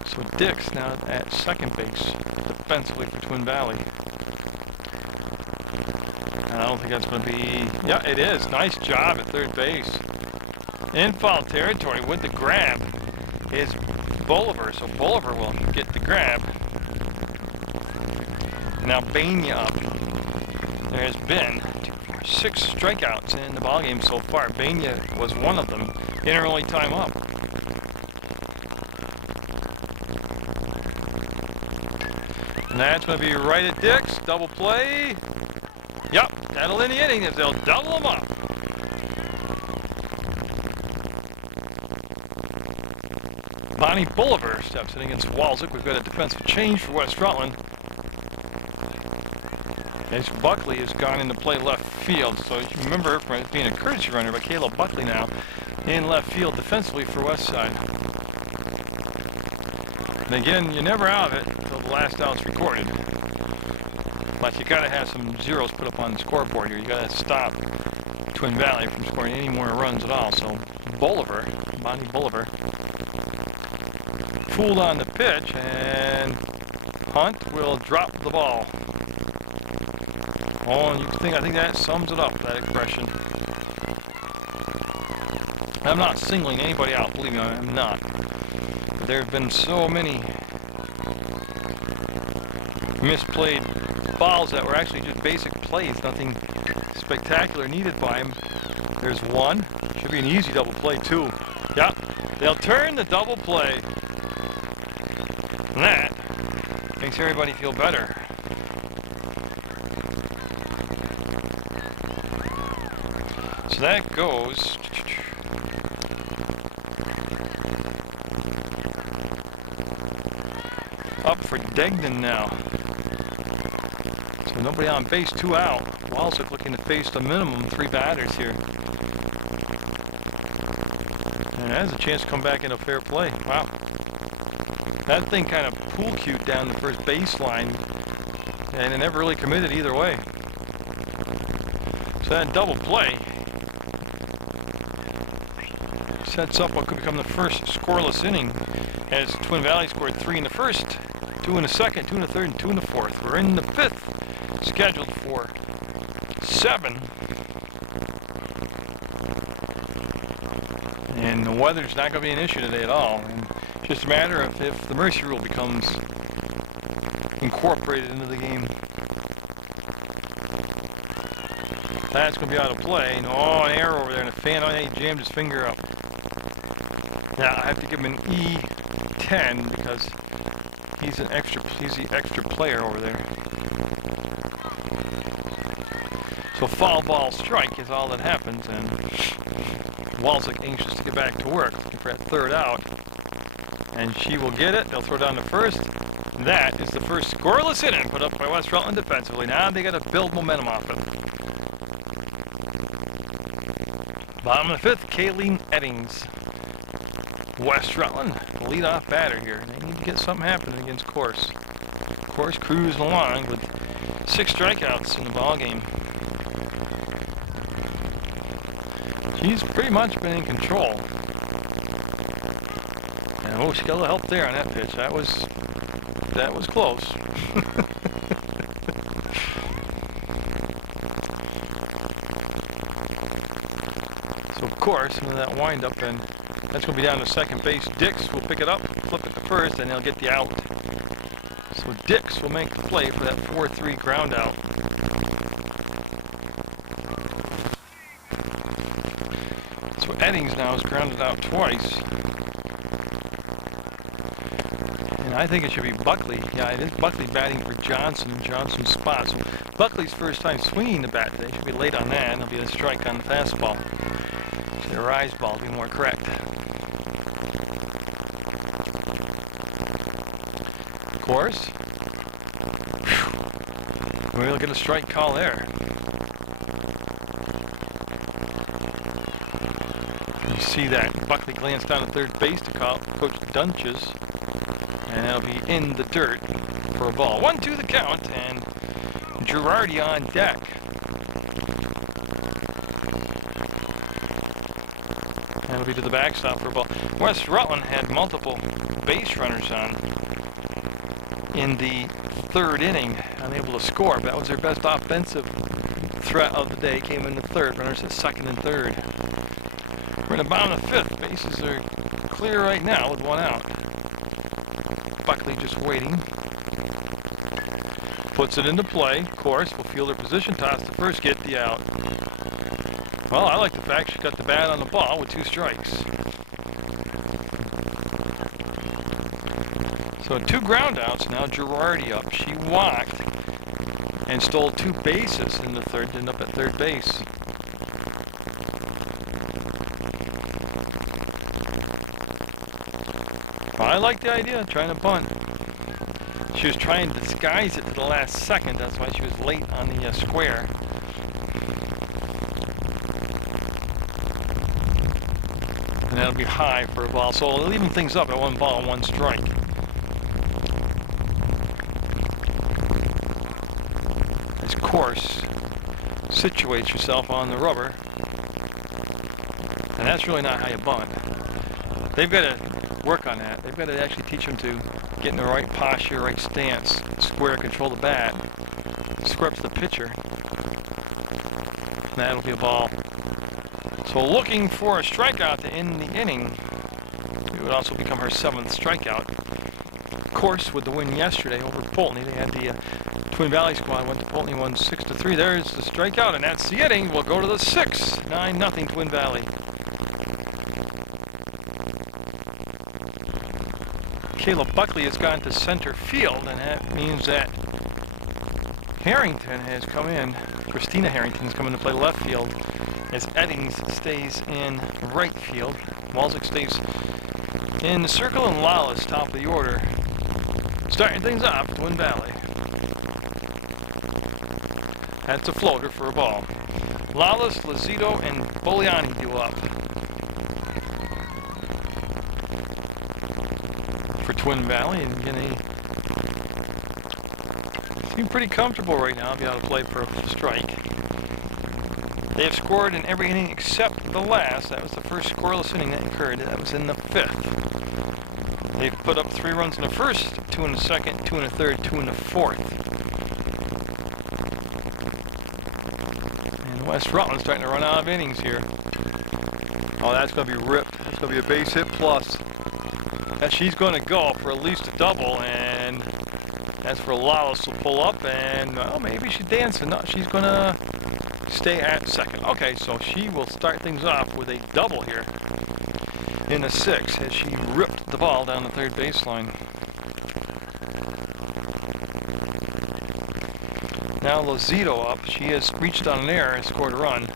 So Dix now at second base, defensively for Twin Valley. I don't think that's going to be... Yeah, it is. Nice job at third base. In foul territory with the grab is Bolivar. So Bolivar will get the grab. Now Bania up. There has been 6 strikeouts in the ballgame so far. Bania was one of them in early time up. And that's going to be right at Dix. Double play. Yep, that'll end the inning if they'll double them up. Bonnie Bolivar steps in against Walzik. We've got a defensive change for West Rutland. As Buckley has gone into play left field. So you remember from being a courtesy runner by Caleb Buckley now in left field defensively for West Side. And again, you're never out of it until the last out's recorded. But you gotta have some zeros put up on the scoreboard here. You gotta stop Twin Valley from scoring any more runs at all. So Bolivar, Bonnie Bolivar, fooled on the pitch, and Hunt will drop the ball. Oh, and I think that sums it up, that expression. I'm not singling anybody out, believe me, I'm not. But there have been so many misplayed balls that were actually just basic plays, nothing spectacular needed by him. There's one, should be an easy double play too. Yep, they'll turn the double play. And that makes everybody feel better. So that goes up for Degnan now. So nobody on base, 2 out. Walzik looking to face the minimum 3 batters here. And has a chance to come back into fair play. Wow. That thing kind of pool cute down the first baseline, and it never really committed either way. So that double play sets up what could become the first scoreless inning, as Twin Valley scored 3 in the first, 2 in the second, 2 in the third, and 2 in the fourth. We're in the 5th, scheduled for 7. And the weather's not going to be an issue today at all. And just a matter of if the mercy rule becomes incorporated into the game. That's going to be out of play. Oh, an error over there, and a fan on 8 jammed his finger up. Now I have to give him an E10 because he's the extra player over there. So foul ball strike is all that happens, and Walzik anxious to get back to work for that 3rd out. And she will get it. They'll throw down the first. That is the first scoreless inning put up by West Rutland defensively. Now they got to build momentum off it. Bottom of the 5th, Kayleen Eddings. West Rutland, leadoff batter here. They need to get something happening against Course. Course cruising along with 6 strikeouts in the ballgame. She's pretty much been in control. And oh, she got a little help there on that pitch. That was close. So of course, into that windup, and that's going to be down to second base. Dix will pick it up, flip it to first, and they'll get the out. So Dix will make the play for that 4-3 ground out. Eddings now is grounded out twice. And I think it should be Buckley. Yeah, it is Buckley batting for Johnson. Johnson's spot. So Buckley's first time swinging the bat today. Should be late on that. And there'll be a strike on the fastball. So the rise ball will be more correct. Of course. We'll get a strike call there. You see that Buckley glanced down to third base to call Coach Dunches. And that'll be in the dirt for a ball. 1-2 the count, and Girardi on deck. That'll be to the backstop for a ball. West Rutland had multiple base runners on in the third inning, unable to score. That was their best offensive threat of the day. Came in the third. Runners at second and third. We're in the bottom of the fifth. Bases are clear right now with one out. Buckley just waiting. Puts it into play. Of course, will fielder position toss to first, get the out. Well, I like the fact she got the bat on the ball with 2 strikes. So 2 ground outs now. Girardi up. She walked and stole 2 bases in the third. Ended up at third base. I like the idea of trying to bunt. She was trying to disguise it to the last second. That's why she was late on the square. And that'll be high for a ball. So it'll even things up at 1 ball, 1 strike. This course situates yourself on the rubber. And that's really not how you bunt. They've got to work on that. They've got to actually teach them to get in the right posture, right stance, square, control the bat, square up to the pitcher. And that'll be a ball. So looking for a strikeout to end the inning. It would also become her 7th strikeout. Of course, with the win yesterday over Pulteney, they had the Twin Valley squad went to Pulteney, won 6-3. There's the strikeout, and that's the inning. We'll go to the 6th. 9-0 Twin Valley. Caleb Buckley has gone to center field, and that means that Harrington has come in. Christina Harrington has come in to play left field, as Eddings stays in right field. Walzik stays in the circle, and Lawless top of the order. Starting things off, Twin Valley. That's a floater for a ball. Lawless, Lazito, and Boliani do up. For Twin Valley, and they seem pretty comfortable right now to be able to play for a strike. They have scored in every inning except the last. That was the first scoreless inning that occurred. That was in the 5th. They've put up 3 runs in the first, 2 in the second, 2 in the third, 2 in the 4th. And West Rutland's starting to run out of innings here. Oh, that's going to be ripped. That's going to be a base hit plus. She's going to go for at least a double, and that's for Lawless to pull up, and well, maybe she's dancing. No, she's going to stay at second. Okay, so she will start things off with a double here in the 6th as she ripped the ball down the third baseline. Now Lazito up. She has reached on an error and scored a run.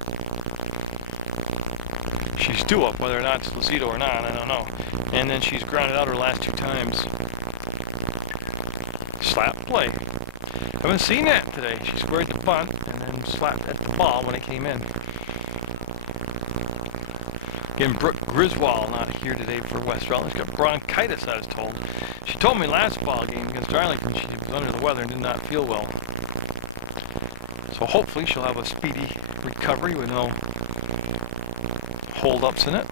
She's due up, whether or not it's Lazito or not, I don't know. And then she's grounded out her last 2 times. Slap play. Haven't seen that today. She squared the bunt and then slapped at the ball when it came in. Again, Brooke Griswold not here today for West Rutland. She's got bronchitis, I was told. She told me last ball game against Arlington she was under the weather and did not feel well. So hopefully she'll have a speedy recovery with no hold-ups in it.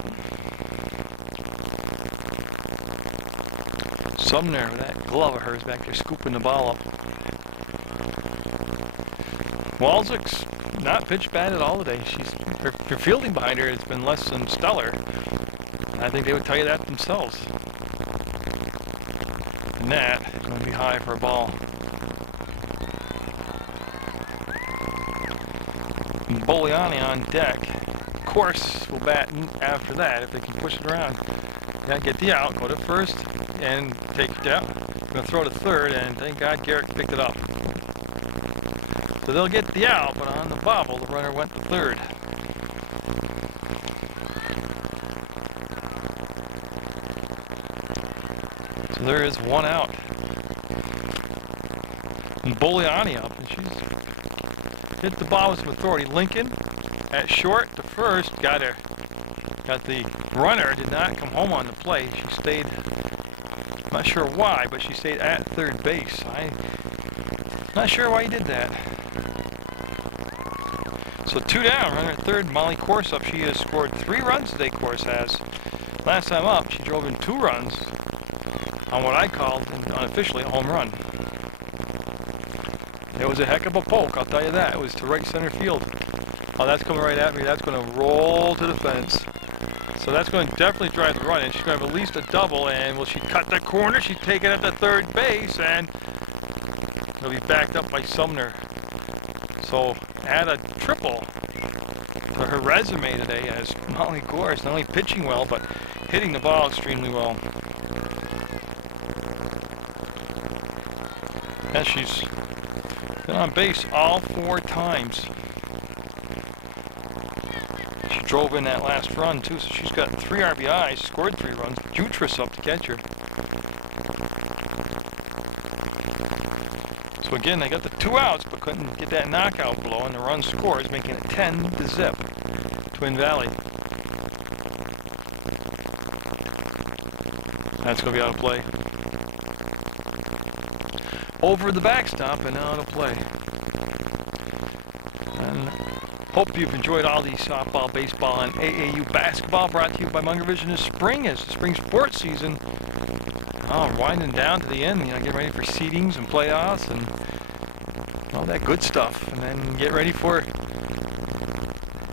Sumner, that glove of hers back there scooping the ball up. Walzik's not pitched bad at all today. Her fielding behind her has been less than stellar. I think they would tell you that themselves. And that is going to be high for a ball. Boliani on deck. Of course will bat after that if they can push it around. Yeah, get the out, go to first, and take it down. I'm going to throw to third, and thank God Garrett picked it up. So they'll get the out, but on the bobble, the runner went to third. So there is one out. And Boliani up, and she's hit the ball with some authority. Lincoln at short to first, got her. Got the runner, did not come home on the play. She stayed, not sure why, but she stayed at third base. I'm not sure why he did that. So 2 down, runner at third, Molly Course up. She has scored 3 runs today, Course has. Last time up, she drove in 2 runs on what I called, unofficially, a home run. It was a heck of a poke, I'll tell you that. It was to right center field. Oh, that's coming right at me. That's going to roll to the fence. So that's going to definitely drive the run in. She's going to have at least a double, and will she cut that corner? She's taking it at third base, and it'll be backed up by Sumner. So add a triple to her resume today as Molly Course, not only pitching well, but hitting the ball extremely well. And she's been on base all 4 times. She drove in that last run too, so she's got 3 RBIs, scored 3 runs. Jutras up to catch her. So again, they got the 2 outs, but couldn't get that knockout blow, and the run scores, making it 10-0, Twin Valley. That's going to be out of play. Over the backstop and out of play. And hope you've enjoyed all these softball, baseball, and AAU basketball brought to you by Munger Vision this spring, as the spring sports season winding down to the end. You know, get ready for seedings and playoffs and all that good stuff. And then get ready for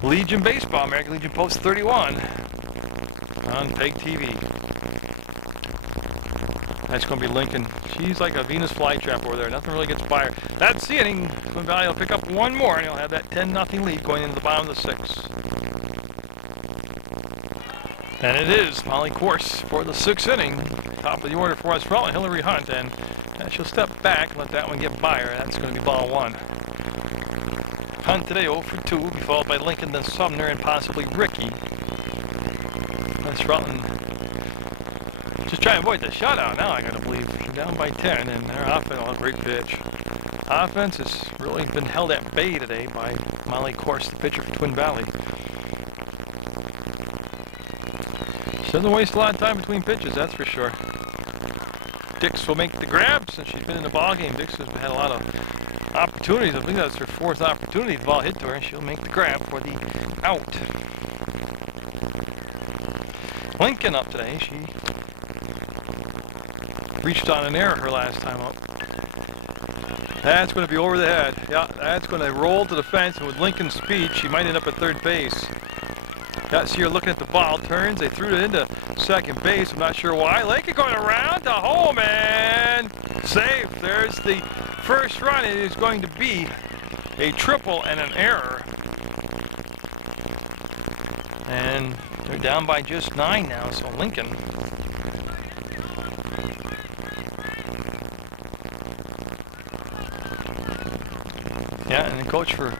Legion Baseball, American Legion Post 31 on PEGTV. That's going to be Lincoln. She's like a Venus flytrap over there. Nothing really gets by her. That's the inning. Twin Valley will pick up 1 more, and he'll have that 10-0 lead going into the bottom of the 6th. And it is Molly Course for the 6th inning. Top of the order for West Rutland, Hillary Hunt, and she'll step back and let that one get by her. That's going to be ball 1. Hunt today 0 for 2, be followed by Lincoln, then Sumner, and possibly Ricky. West Rutland just trying to avoid the shutout now, I gotta believe. She's down by 10, and their offense, oh, great pitch. Offense has really been held at bay today by Molly Course, the pitcher for Twin Valley. She doesn't waste a lot of time between pitches, that's for sure. Dix will make the grab since she's been in the ballgame. Dix has had a lot of opportunities. I think that's her 4th opportunity. The ball hit to her, and she'll make the grab for the out. Lincoln up today. She reached on an error her last time up. That's going to be over the head. Yeah, that's going to roll to the fence, and with Lincoln's speed, she might end up at third base. Yeah, see her looking at the ball, turns, they threw it into second base, I'm not sure why. Lincoln going around to home, and safe. There's the first run. It is going to be a triple and an error. And they're down by just 9 now, so Lincoln. Yeah, and the coach for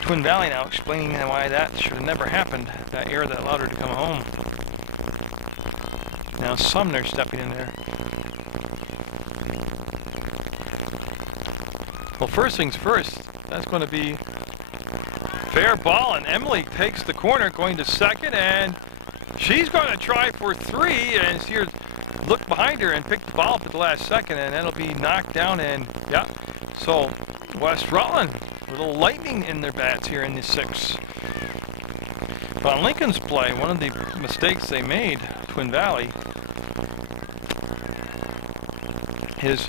Twin Valley now explaining why that should have never happened, that error that allowed her to come home. Now Sumner stepping in there. Well, first things first, that's going to be fair ball, and Emily takes the corner, going to second, and she's going to try for 3, and see her look behind her and pick the ball up at the last second, and that'll be knocked down, and yeah, so West Rutland, a little lightning in their bats here in the 6th. But on Lincoln's play, one of the mistakes they made, Twin Valley, is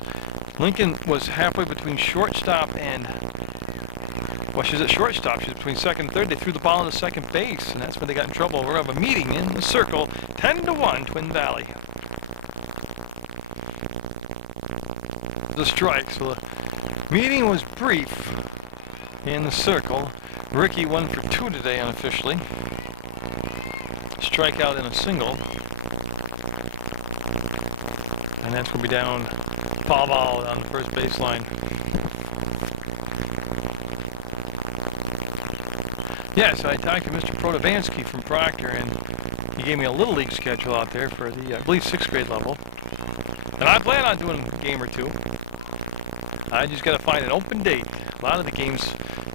Lincoln was halfway between shortstop and, well, she's at shortstop. She's between second and third. They threw the ball into second base, and that's when they got in trouble. We're going to have a meeting in the circle, 10-1, Twin Valley. The strike. So the meeting was brief in the circle. Ricky 1 for 2 today unofficially. strikeout in a single. And that's going to be down ball on the first baseline. Yes, I talked to Mr. Protovansky from Proctor, and he gave me a little league schedule out there for the, I believe, 6th grade level. And I plan on doing a game or two. I just got to find an open date. A lot of the games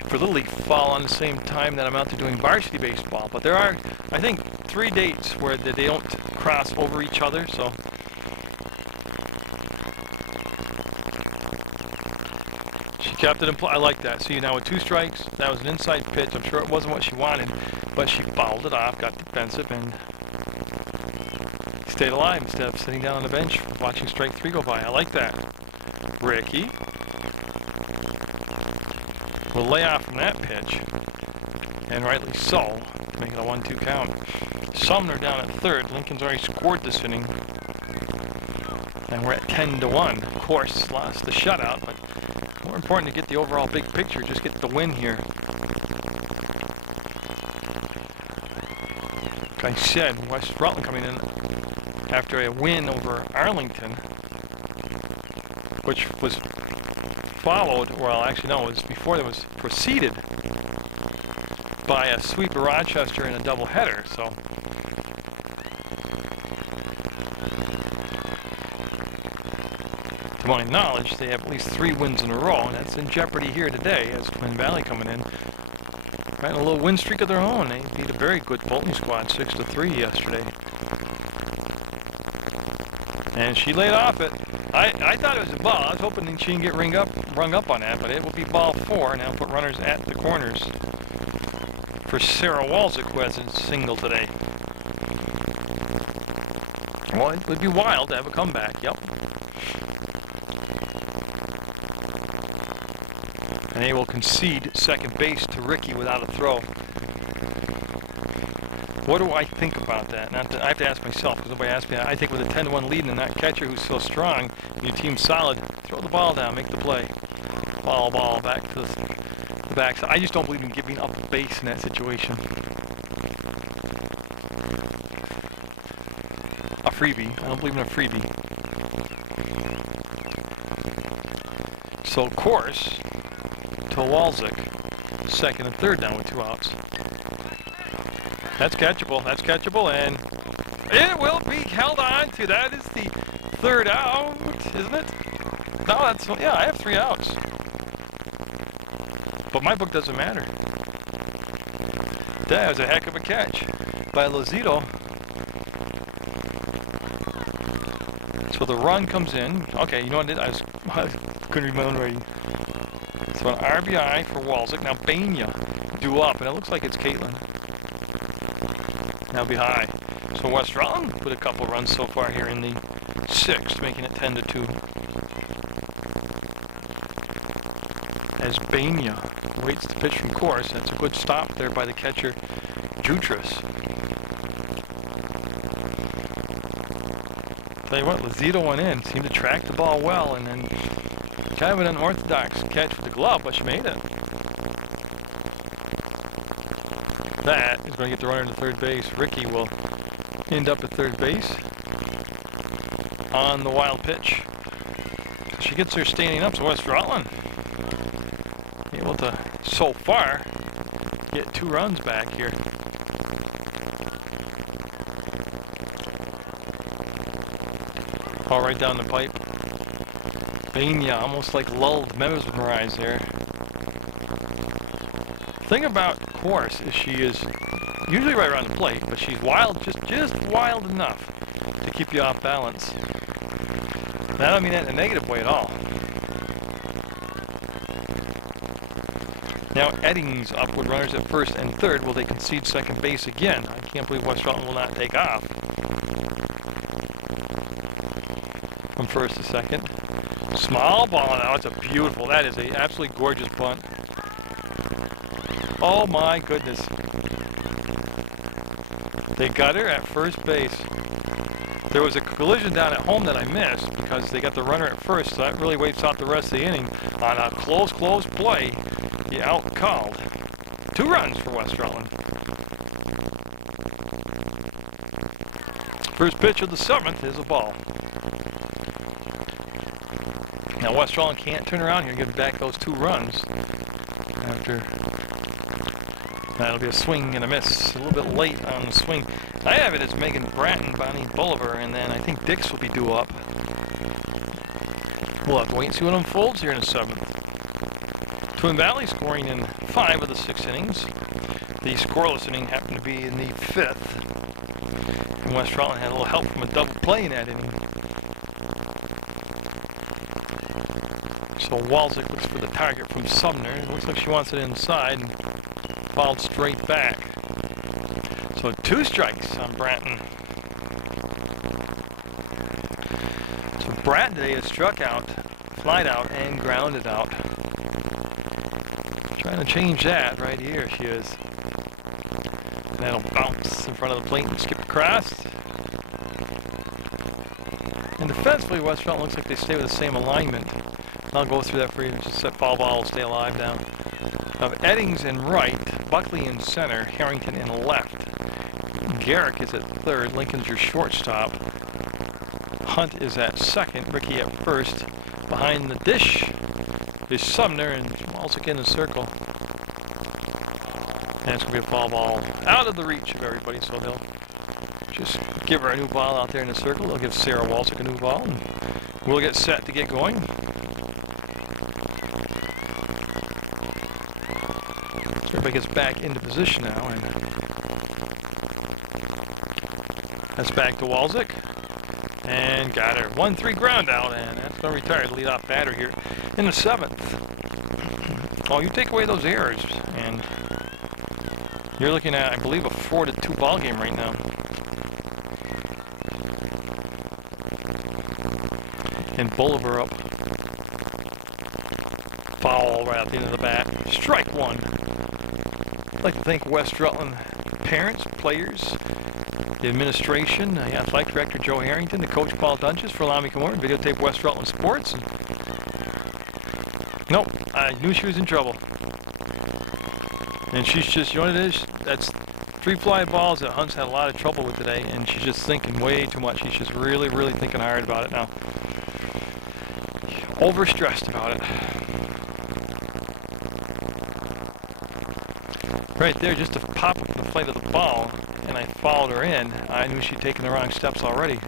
for Little League fall on the same time that I'm out there doing varsity baseball. But there are, I think, 3 dates where they don't cross over each other, so. She kept it in play. I like that. See, now with 2 strikes, that was an inside pitch. I'm sure it wasn't what she wanted, but she fouled it off, got defensive, and stayed alive instead of sitting down on the bench watching strike 3 go by. I like that. Ricky will lay off from that pitch, and rightly so, making a 1-2 count. Sumner down at 3rd. Lincoln's already scored this inning, and we're at 10-1. Of course, lost the shutout, but more important to get the overall big picture, just get the win here. Like I said, West Rutland coming in after a win over Arlington, which was followed, well, actually no, it was before that, was preceded by a sweep of Rochester in a doubleheader. So to my knowledge, they have at least 3 wins in a row, and that's in jeopardy here today as Twin Valley coming in. Riding a little win streak of their own. They beat a very good Bolton squad 6-3 yesterday. And she laid off it. I thought it was a ball. I was hoping that she didn't get rung up on that, but it will be ball 4. Now put runners at the corners for Sarah Walzik, who has a single today. Well, it would be wild to have a comeback. Yep. And they will concede second base to Ricky without a throw. What do I think about that? I have to ask myself, because nobody asked me. I think with a 10-1 lead and that catcher who's so strong, and your team's solid, throw the ball down, make the play. Ball back to the back. So I just don't believe in giving up the base in that situation. A freebie. I don't believe in a freebie. So, of course, to Walzik, 2nd and 3rd down with 2 outs. That's catchable, and it will be held on to. That is the 3rd out, isn't it? No, that's, yeah, I have 3 outs. But my book doesn't matter. That was a heck of a catch by Lozito. So the run comes in. Okay, you know what I did? I couldn't read my own writing. So an RBI for Walzik. Now Bania due up, and it looks like it's Caitlin. Now be high. So West Rutland with a couple runs so far here in the 6th, making it 10-2. As Bania waits to pitch from course. That's a good stop there by the catcher, Jutras. Tell you what, Lozito went in, seemed to track the ball well, and then kind of an unorthodox catch with the glove, but she made it. That is going to get the runner to 3rd base. Ricky will end up at 3rd base on the wild pitch. She gets her standing up, so West Rutland able to, so far, get 2 runs back here. All right down the pipe. Bania almost like lulled, mesmerized there. Thing about course is she is usually right around the plate, but she's wild, just wild enough to keep you off balance. And I don't mean that in a negative way at all. Now Eddings up with runners at 1st and 3rd. Will they concede 2nd base again? I can't believe West Rutland will not take off. From 1st to 2nd. Small ball now. It's a beautiful. That is a absolutely gorgeous bunt. Oh my goodness. They got her at 1st base. There was a collision down at home that I missed because they got the runner at 1st, so that really wipes out the rest of the inning. On a close play, he out called. 2 runs for West Rutland. First pitch of the 7th is a ball. Now West Rutland can't turn around here and give back those 2 runs. After that'll be a swing and a miss. A little bit late on the swing. I have it as Megan Bratton, Bonnie Bolivar, and then I think Dix will be due up. We'll have to wait and see what unfolds here in the 7th. Twin Valley scoring in 5 of the 6 innings. The scoreless inning happened to be in the 5th. And West Rutland had a little help from a double play in that inning. So Walczyk looks for the target from Sumner. It looks like she wants it inside and fouled straight back. So 2 strikes on Bratton. So Bratton today is struck out, flied out, and grounded out. Trying to change that right here, she is. And that'll bounce in front of the plate and skip across. And defensively, West Rutland looks like they stay with the same alignment. I'll go through that for you. Just that foul ball will stay alive down. Of Eddings in right, Buckley in center, Harrington in left. Garrick is at third, Lincoln's your shortstop. Hunt is at second, Ricky at first. Behind the dish is Sumner and Walczyk in the circle. And it's going to be a foul ball out of the reach of everybody, so they'll just give her a new ball out there in the circle. They'll give Sarah Walczyk a new ball, and we'll get set to get going. So everybody gets back into position now, and that's back to Walczyk. And got her. 1-3 ground out, and that's going to retire the leadoff batter here in the 7th. Oh, you take away those errors, and you're looking at, I believe, a 4-2 ball game right now. And Bolivar up. Foul right at the end of the bat. Strike 1. I'd like to thank West Rutland parents, players, the administration, the athletic director Joe Harrington, the coach Paul Dunches for allowing me to come over and videotape West Rutland sports. And nope, I knew she was in trouble. And she's just, you know what it is? That's 3 fly balls that Hunt's had a lot of trouble with today, and she's just thinking way too much. She's just really, really thinking hard about it now. Overstressed about it. Right there, just to pop up the flight of the ball, and I followed her in. I knew she'd taken the wrong steps already.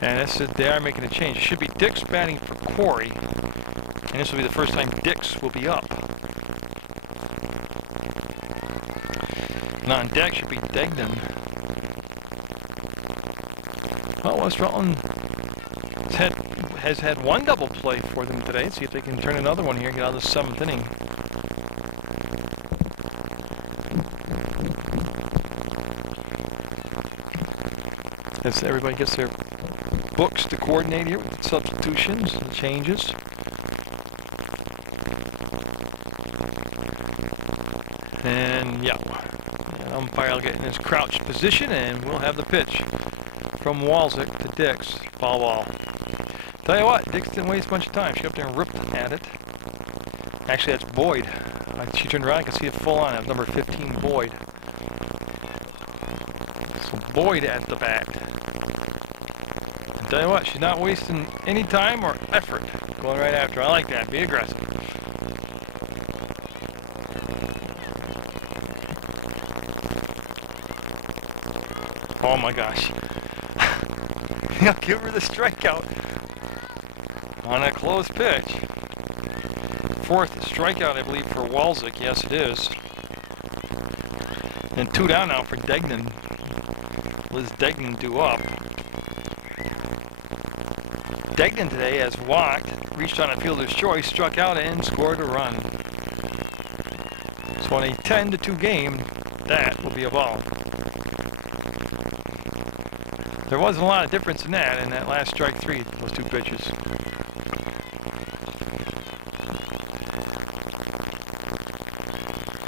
And that's it, they are making a change. It should be Dix batting for Corey, and this will be the first time Dix will be up. And on deck should be Degnan. Well, West Rutland has had 1 double play for them today. See if they can turn another one here and get out of the 7th inning. As everybody gets their books to coordinate here with substitutions and changes. And yeah, the umpire will get in his crouched position, and we'll have the pitch from Walczyk to Dix. Foul ball. Tell you what, Dix didn't waste much time. She up there and ripped at it. Actually, that's Boyd. She turned around, I could see it full on. That was number 15, Boyd. So Boyd at the bat. Tell you what, she's not wasting any time or effort going right after. I like that. Be aggressive. Oh my gosh. I'll give her the strikeout on a close pitch. 4th strikeout, I believe, for Walczyk. Yes, it is. And 2 down now for Degnan. Liz Degnan due up. Degnan today has walked, reached on a fielder's choice, struck out, and scored a run. So in a 10-2 game, that will be a ball. There wasn't a lot of difference in that last strike 3, those 2 pitches.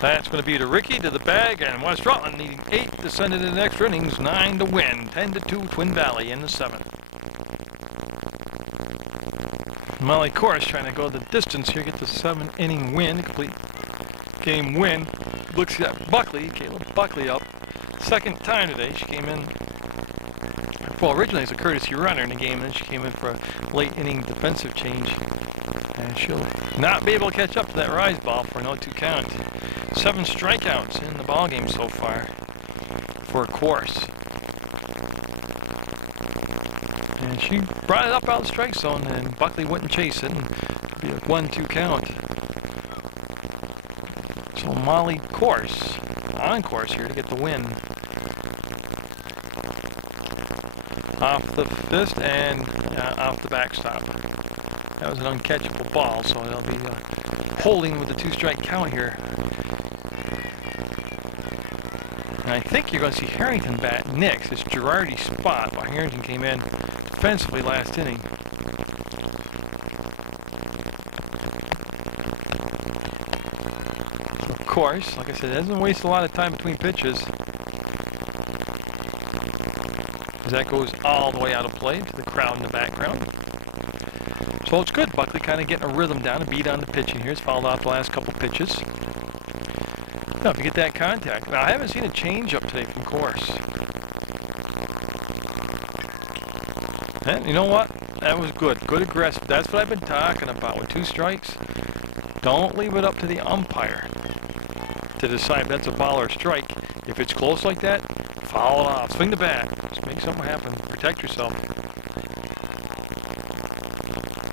That's going to be to Ricky, to the bag, and West Rutland needing 8 to send it in the extra innings, 9 to win. 10-2 Twin Valley in the 7th. Molly Corris trying to go the distance here, get the 7-inning win, complete game win. Looks at Buckley, Caleb Buckley up. 2nd time today. She came in Well, originally it's a courtesy runner in the game, and then she came in for a late inning defensive change. And she'll not be able to catch up to that rise ball for a 0-2 count. 7 strikeouts in the ball game so far for a course. And she brought it up out of the strike zone, and Buckley wouldn't chase it, and it'd be a 1-2 count. So Molly course, on course here to get the win. Off the fist and off the backstop. That was an uncatchable ball, so they'll be holding with the 2-strike count here. And I think you're going to see Harrington bat next. It's Girardi's spot, but Harrington came in defensively last inning. Of course, like I said, it doesn't waste a lot of time between pitches. As that goes all the way out of play to the crowd in the background. So it's good. Buckley kind of getting a rhythm down, a beat on the pitching here. It's fouled out the last couple pitches. Now, if you get that contact. Now, I haven't seen a change up today from course. And you know what? That was good. Good aggressive. That's what I've been talking about with 2 strikes. Don't leave it up to the umpire to decide if that's a ball or a strike. If it's close like that, foul it off. Swing the bat. Just make something happen. Protect yourself.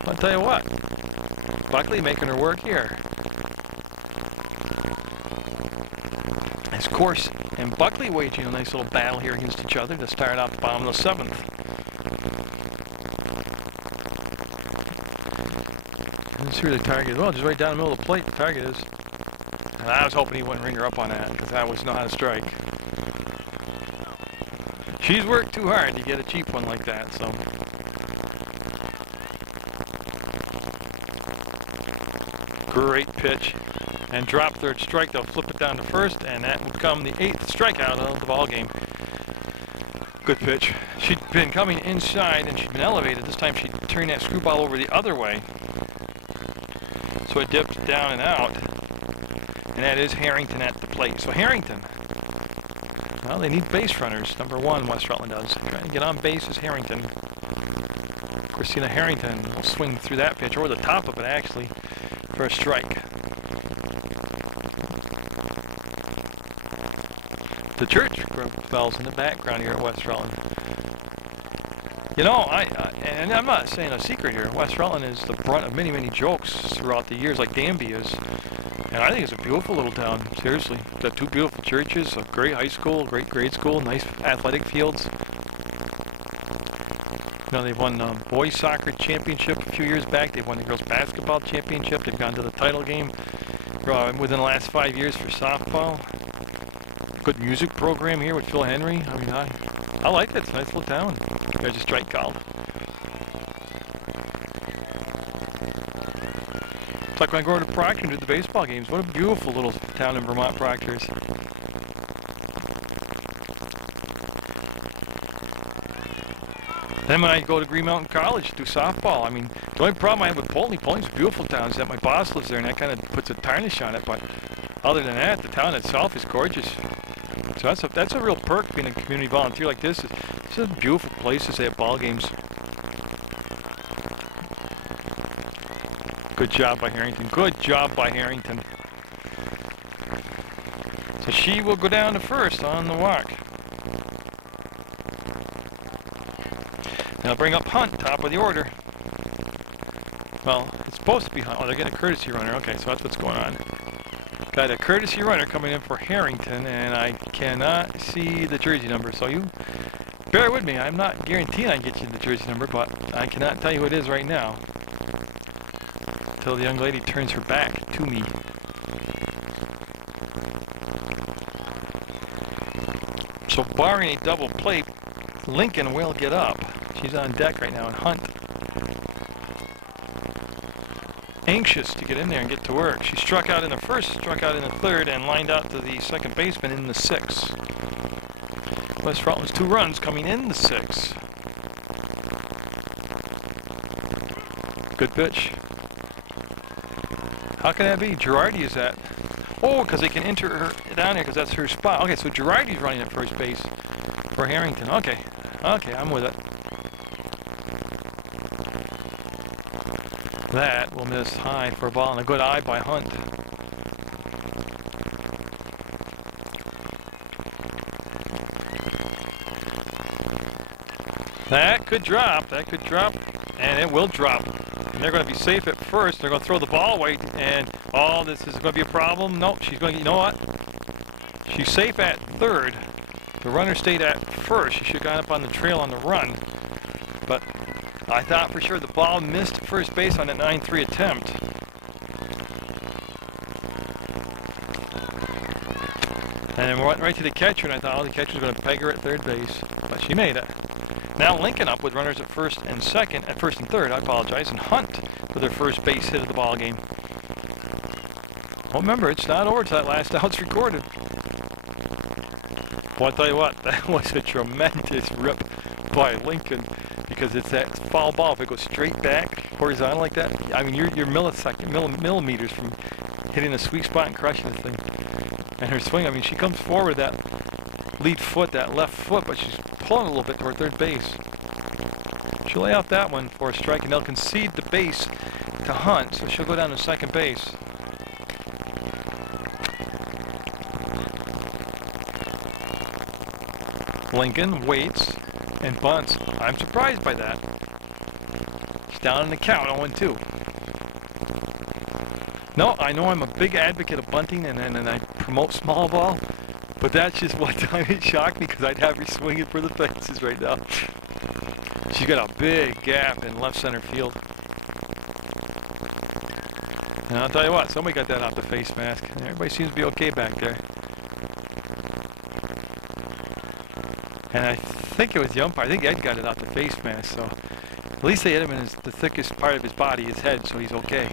I'll tell you what. Buckley making her work here. As course and Buckley waging a nice little battle here against each other to start off the bottom of the 7th. Let's see where the target is. Well, just right down the middle of the plate, the target is. And I was hoping he wouldn't ring her up on that, because that was not a strike. She's worked too hard to get a cheap one like that, so. Great pitch. And drop 3rd strike. They'll flip it down to 1st, and that will become the 8th strikeout of the ball game. Good pitch. She'd been coming inside, and she'd been elevated. This time she turned that screwball over the other way. So it dipped down and out. And that is Harrington at the plate. So Harrington, well, they need base runners. Number 1, West Rutland does. Trying to get on base is Harrington. Christina Harrington will swing through that pitch, or the top of it actually, for a strike. The church bells in the background here at West Rutland. You know, and I'm not saying a secret here. West Rutland is the brunt of many, many jokes throughout the years, like Danby is. And I think it's a beautiful little town, seriously. It's got 2 beautiful churches, a great high school, great grade school, nice athletic fields. You know, they've won boys soccer championship a few years back. They've won the girls basketball championship. They've gone to the title game within the last 5 years for softball. Good music program here with Phil Henry. I mean, I like it. It's a nice little town. There's a strike called. It's like when I go to Proctor and do the baseball games. What a beautiful little town in Vermont, Proctor's. Then when I go to Green Mountain College to do softball, I mean, the only problem I have with Polling's a beautiful town, is that my boss lives there, and that kind of puts a tarnish on it. But other than that, the town itself is gorgeous. So that's a real perk being a community volunteer like this. It's a beautiful place to stay at ball games. Good job by Harrington. Good job by Harrington. So she will go down to 1st on the walk. Now bring up Hunt, top of the order. Well, it's supposed to be Hunt. Oh, they're getting a courtesy runner. Okay, so that's what's going on. Got a courtesy runner coming in for Harrington, and I cannot see the jersey number. So you bear with me. I'm not guaranteeing I can get you the jersey number, but I cannot tell you who it is right now until the young lady turns her back to me. So barring a double play, Lincoln will get up. She's on deck right now, and Hunt, anxious to get in there and get to work. She struck out in the 1st, struck out in the 3rd, and lined out to the 2nd baseman in the 6th. West Rutland's 2 runs coming in the 6th. Good pitch. How can that be? Girardi is at. Oh, because they can enter her down here because that's her spot. Okay, so Girardi's running at 1st base for Harrington. Okay, Okay, I'm with it. That will miss high for a ball and a good eye by Hunt. That could drop, and it will drop. And they're going to be safe at first. They're going to throw the ball away, and oh, this is going to be a problem. Nope, she's going to, you know what? She's safe at third. The runner stayed at first. She should have gone up on the trail on the run. But I thought for sure the ball missed first base on that 9-3 attempt. And then went right to the catcher, and I thought, oh, the catcher's going to peg her at third base. But she made it. Now Lincoln up with runners at first and third, I apologize, and Hunt for their first base hit of the ball game. Well, remember, it's not over till that last out's recorded. Well, I'll tell you what, that was a tremendous rip by Lincoln, because it's that foul ball. If it goes straight back, horizontal like that, I mean, you're millimeters from hitting a sweet spot and crushing the thing. And her swing, I mean, she comes forward that lead foot, that left foot, but she's pulling a little bit toward third base. She'll lay out that one for a strike, and they'll concede the base to Hunt, so she'll go down to second base. Lincoln waits and bunts. I'm surprised by that. She's down in the count, 0-2. No, I know I'm a big advocate of bunting, and I promote small ball, but that's just one time it shocked me, because I'd have her swinging for the fences right now. She's got a big gap in left center field. And I'll tell you what, somebody got that off the face mask. Everybody seems to be okay back there. And I think it was the umpire. I think Ed got it off the face mask, so at least they hit him in the thickest part of his body, his head, so he's okay.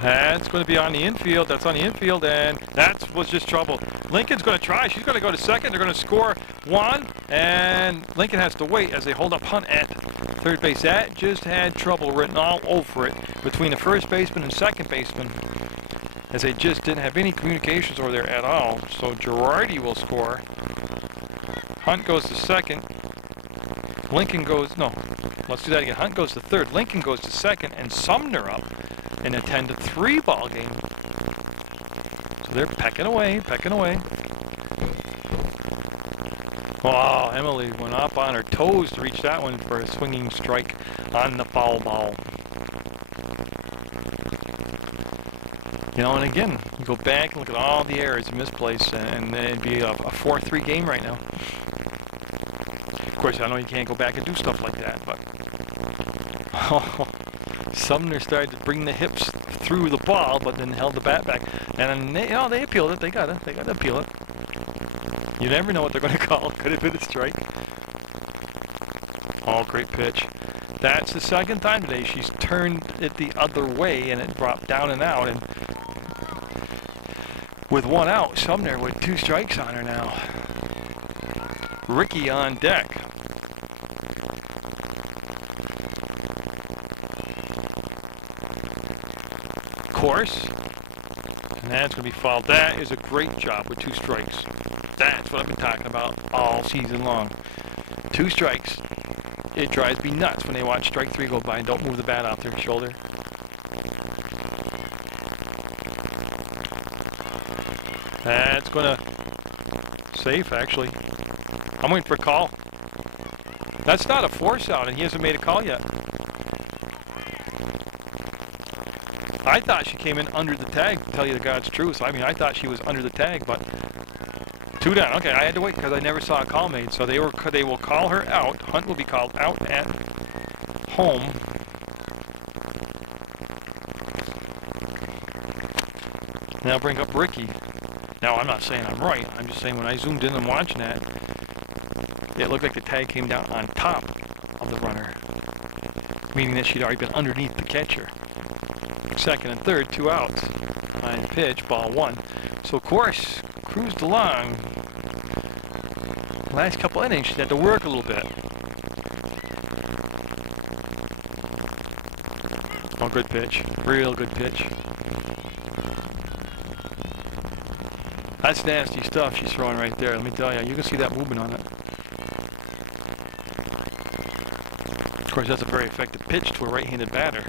That's going to be on the infield. That's on the infield, and that was just trouble. Lincoln's going to try. She's going to go to second. They're going to score one, and Lincoln has to wait as they hold up Hunt at third base. That just had trouble written all over it between the first baseman and second baseman, as they just didn't have any communications over there at all. So Girardi will score. Hunt goes to second. Lincoln goes, no, let's do that again. Hunt goes to third. Lincoln goes to second, and Sumner up in a 10-3 ball game. So they're pecking away, pecking away. Oh, Emily went up on her toes to reach that one for a swinging strike on the foul ball. You know, and again, you go back and look at all the errors and misplays, and it'd be a 4-3 game right now. Of course, I know you can't go back and do stuff like that, but oh, Sumner started to bring the hips through the ball, but then held the bat back, and they, you know, they appealed it. They got to appeal it. You never know what they're going to call. Could have been a strike. Oh, great pitch. That's the second time today she's turned it the other way, and it dropped down and out. And with one out, Sumner with 2 strikes on her now. Ricky on deck. Course, and that's going to be fouled. That is a great job with 2 strikes. That's what I've been talking about all season long. 2 strikes. It drives me nuts when they watch strike 3 go by and don't move the bat off their shoulder. That's going to safe, actually. I'm waiting for a call. That's not a force out, and he hasn't made a call yet. I thought she came in under the tag, to tell you the God's truth. I mean, I thought she was under the tag, but 2 down. Okay, I had to wait because I never saw a call made. So they will call her out. Hunt will be called out at home. Now bring up Ricky. Now, I'm not saying I'm right. I'm just saying when I zoomed in and watching that, it looked like the tag came down on top of the runner, meaning that she'd already been underneath the catcher. Second and third, 2 outs. Fine pitch, ball 1. So, of course, cruised along. Last couple innings, she had to work a little bit. Oh, good pitch. Real good pitch. That's nasty stuff she's throwing right there. Let me tell you, you can see that movement on it. Of course, that's a very effective pitch to a right-handed batter.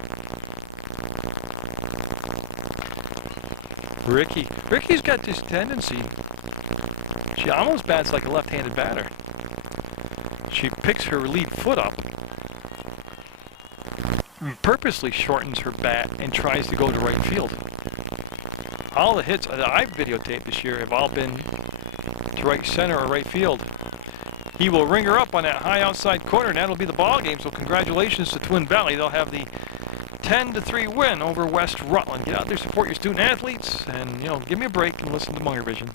Ricky's got this tendency. She almost bats like a left-handed batter. She picks her lead foot up, purposely shortens her bat, and tries to go to right field. All the hits that I've videotaped this year have all been to right center or right field. He will ring her up on that high outside corner, and that'll be the ball game. So congratulations to Twin Valley. They'll have the 10-3 win over West Rutland. Get out there, support your student athletes, and give me a break and listen to Munger Vision.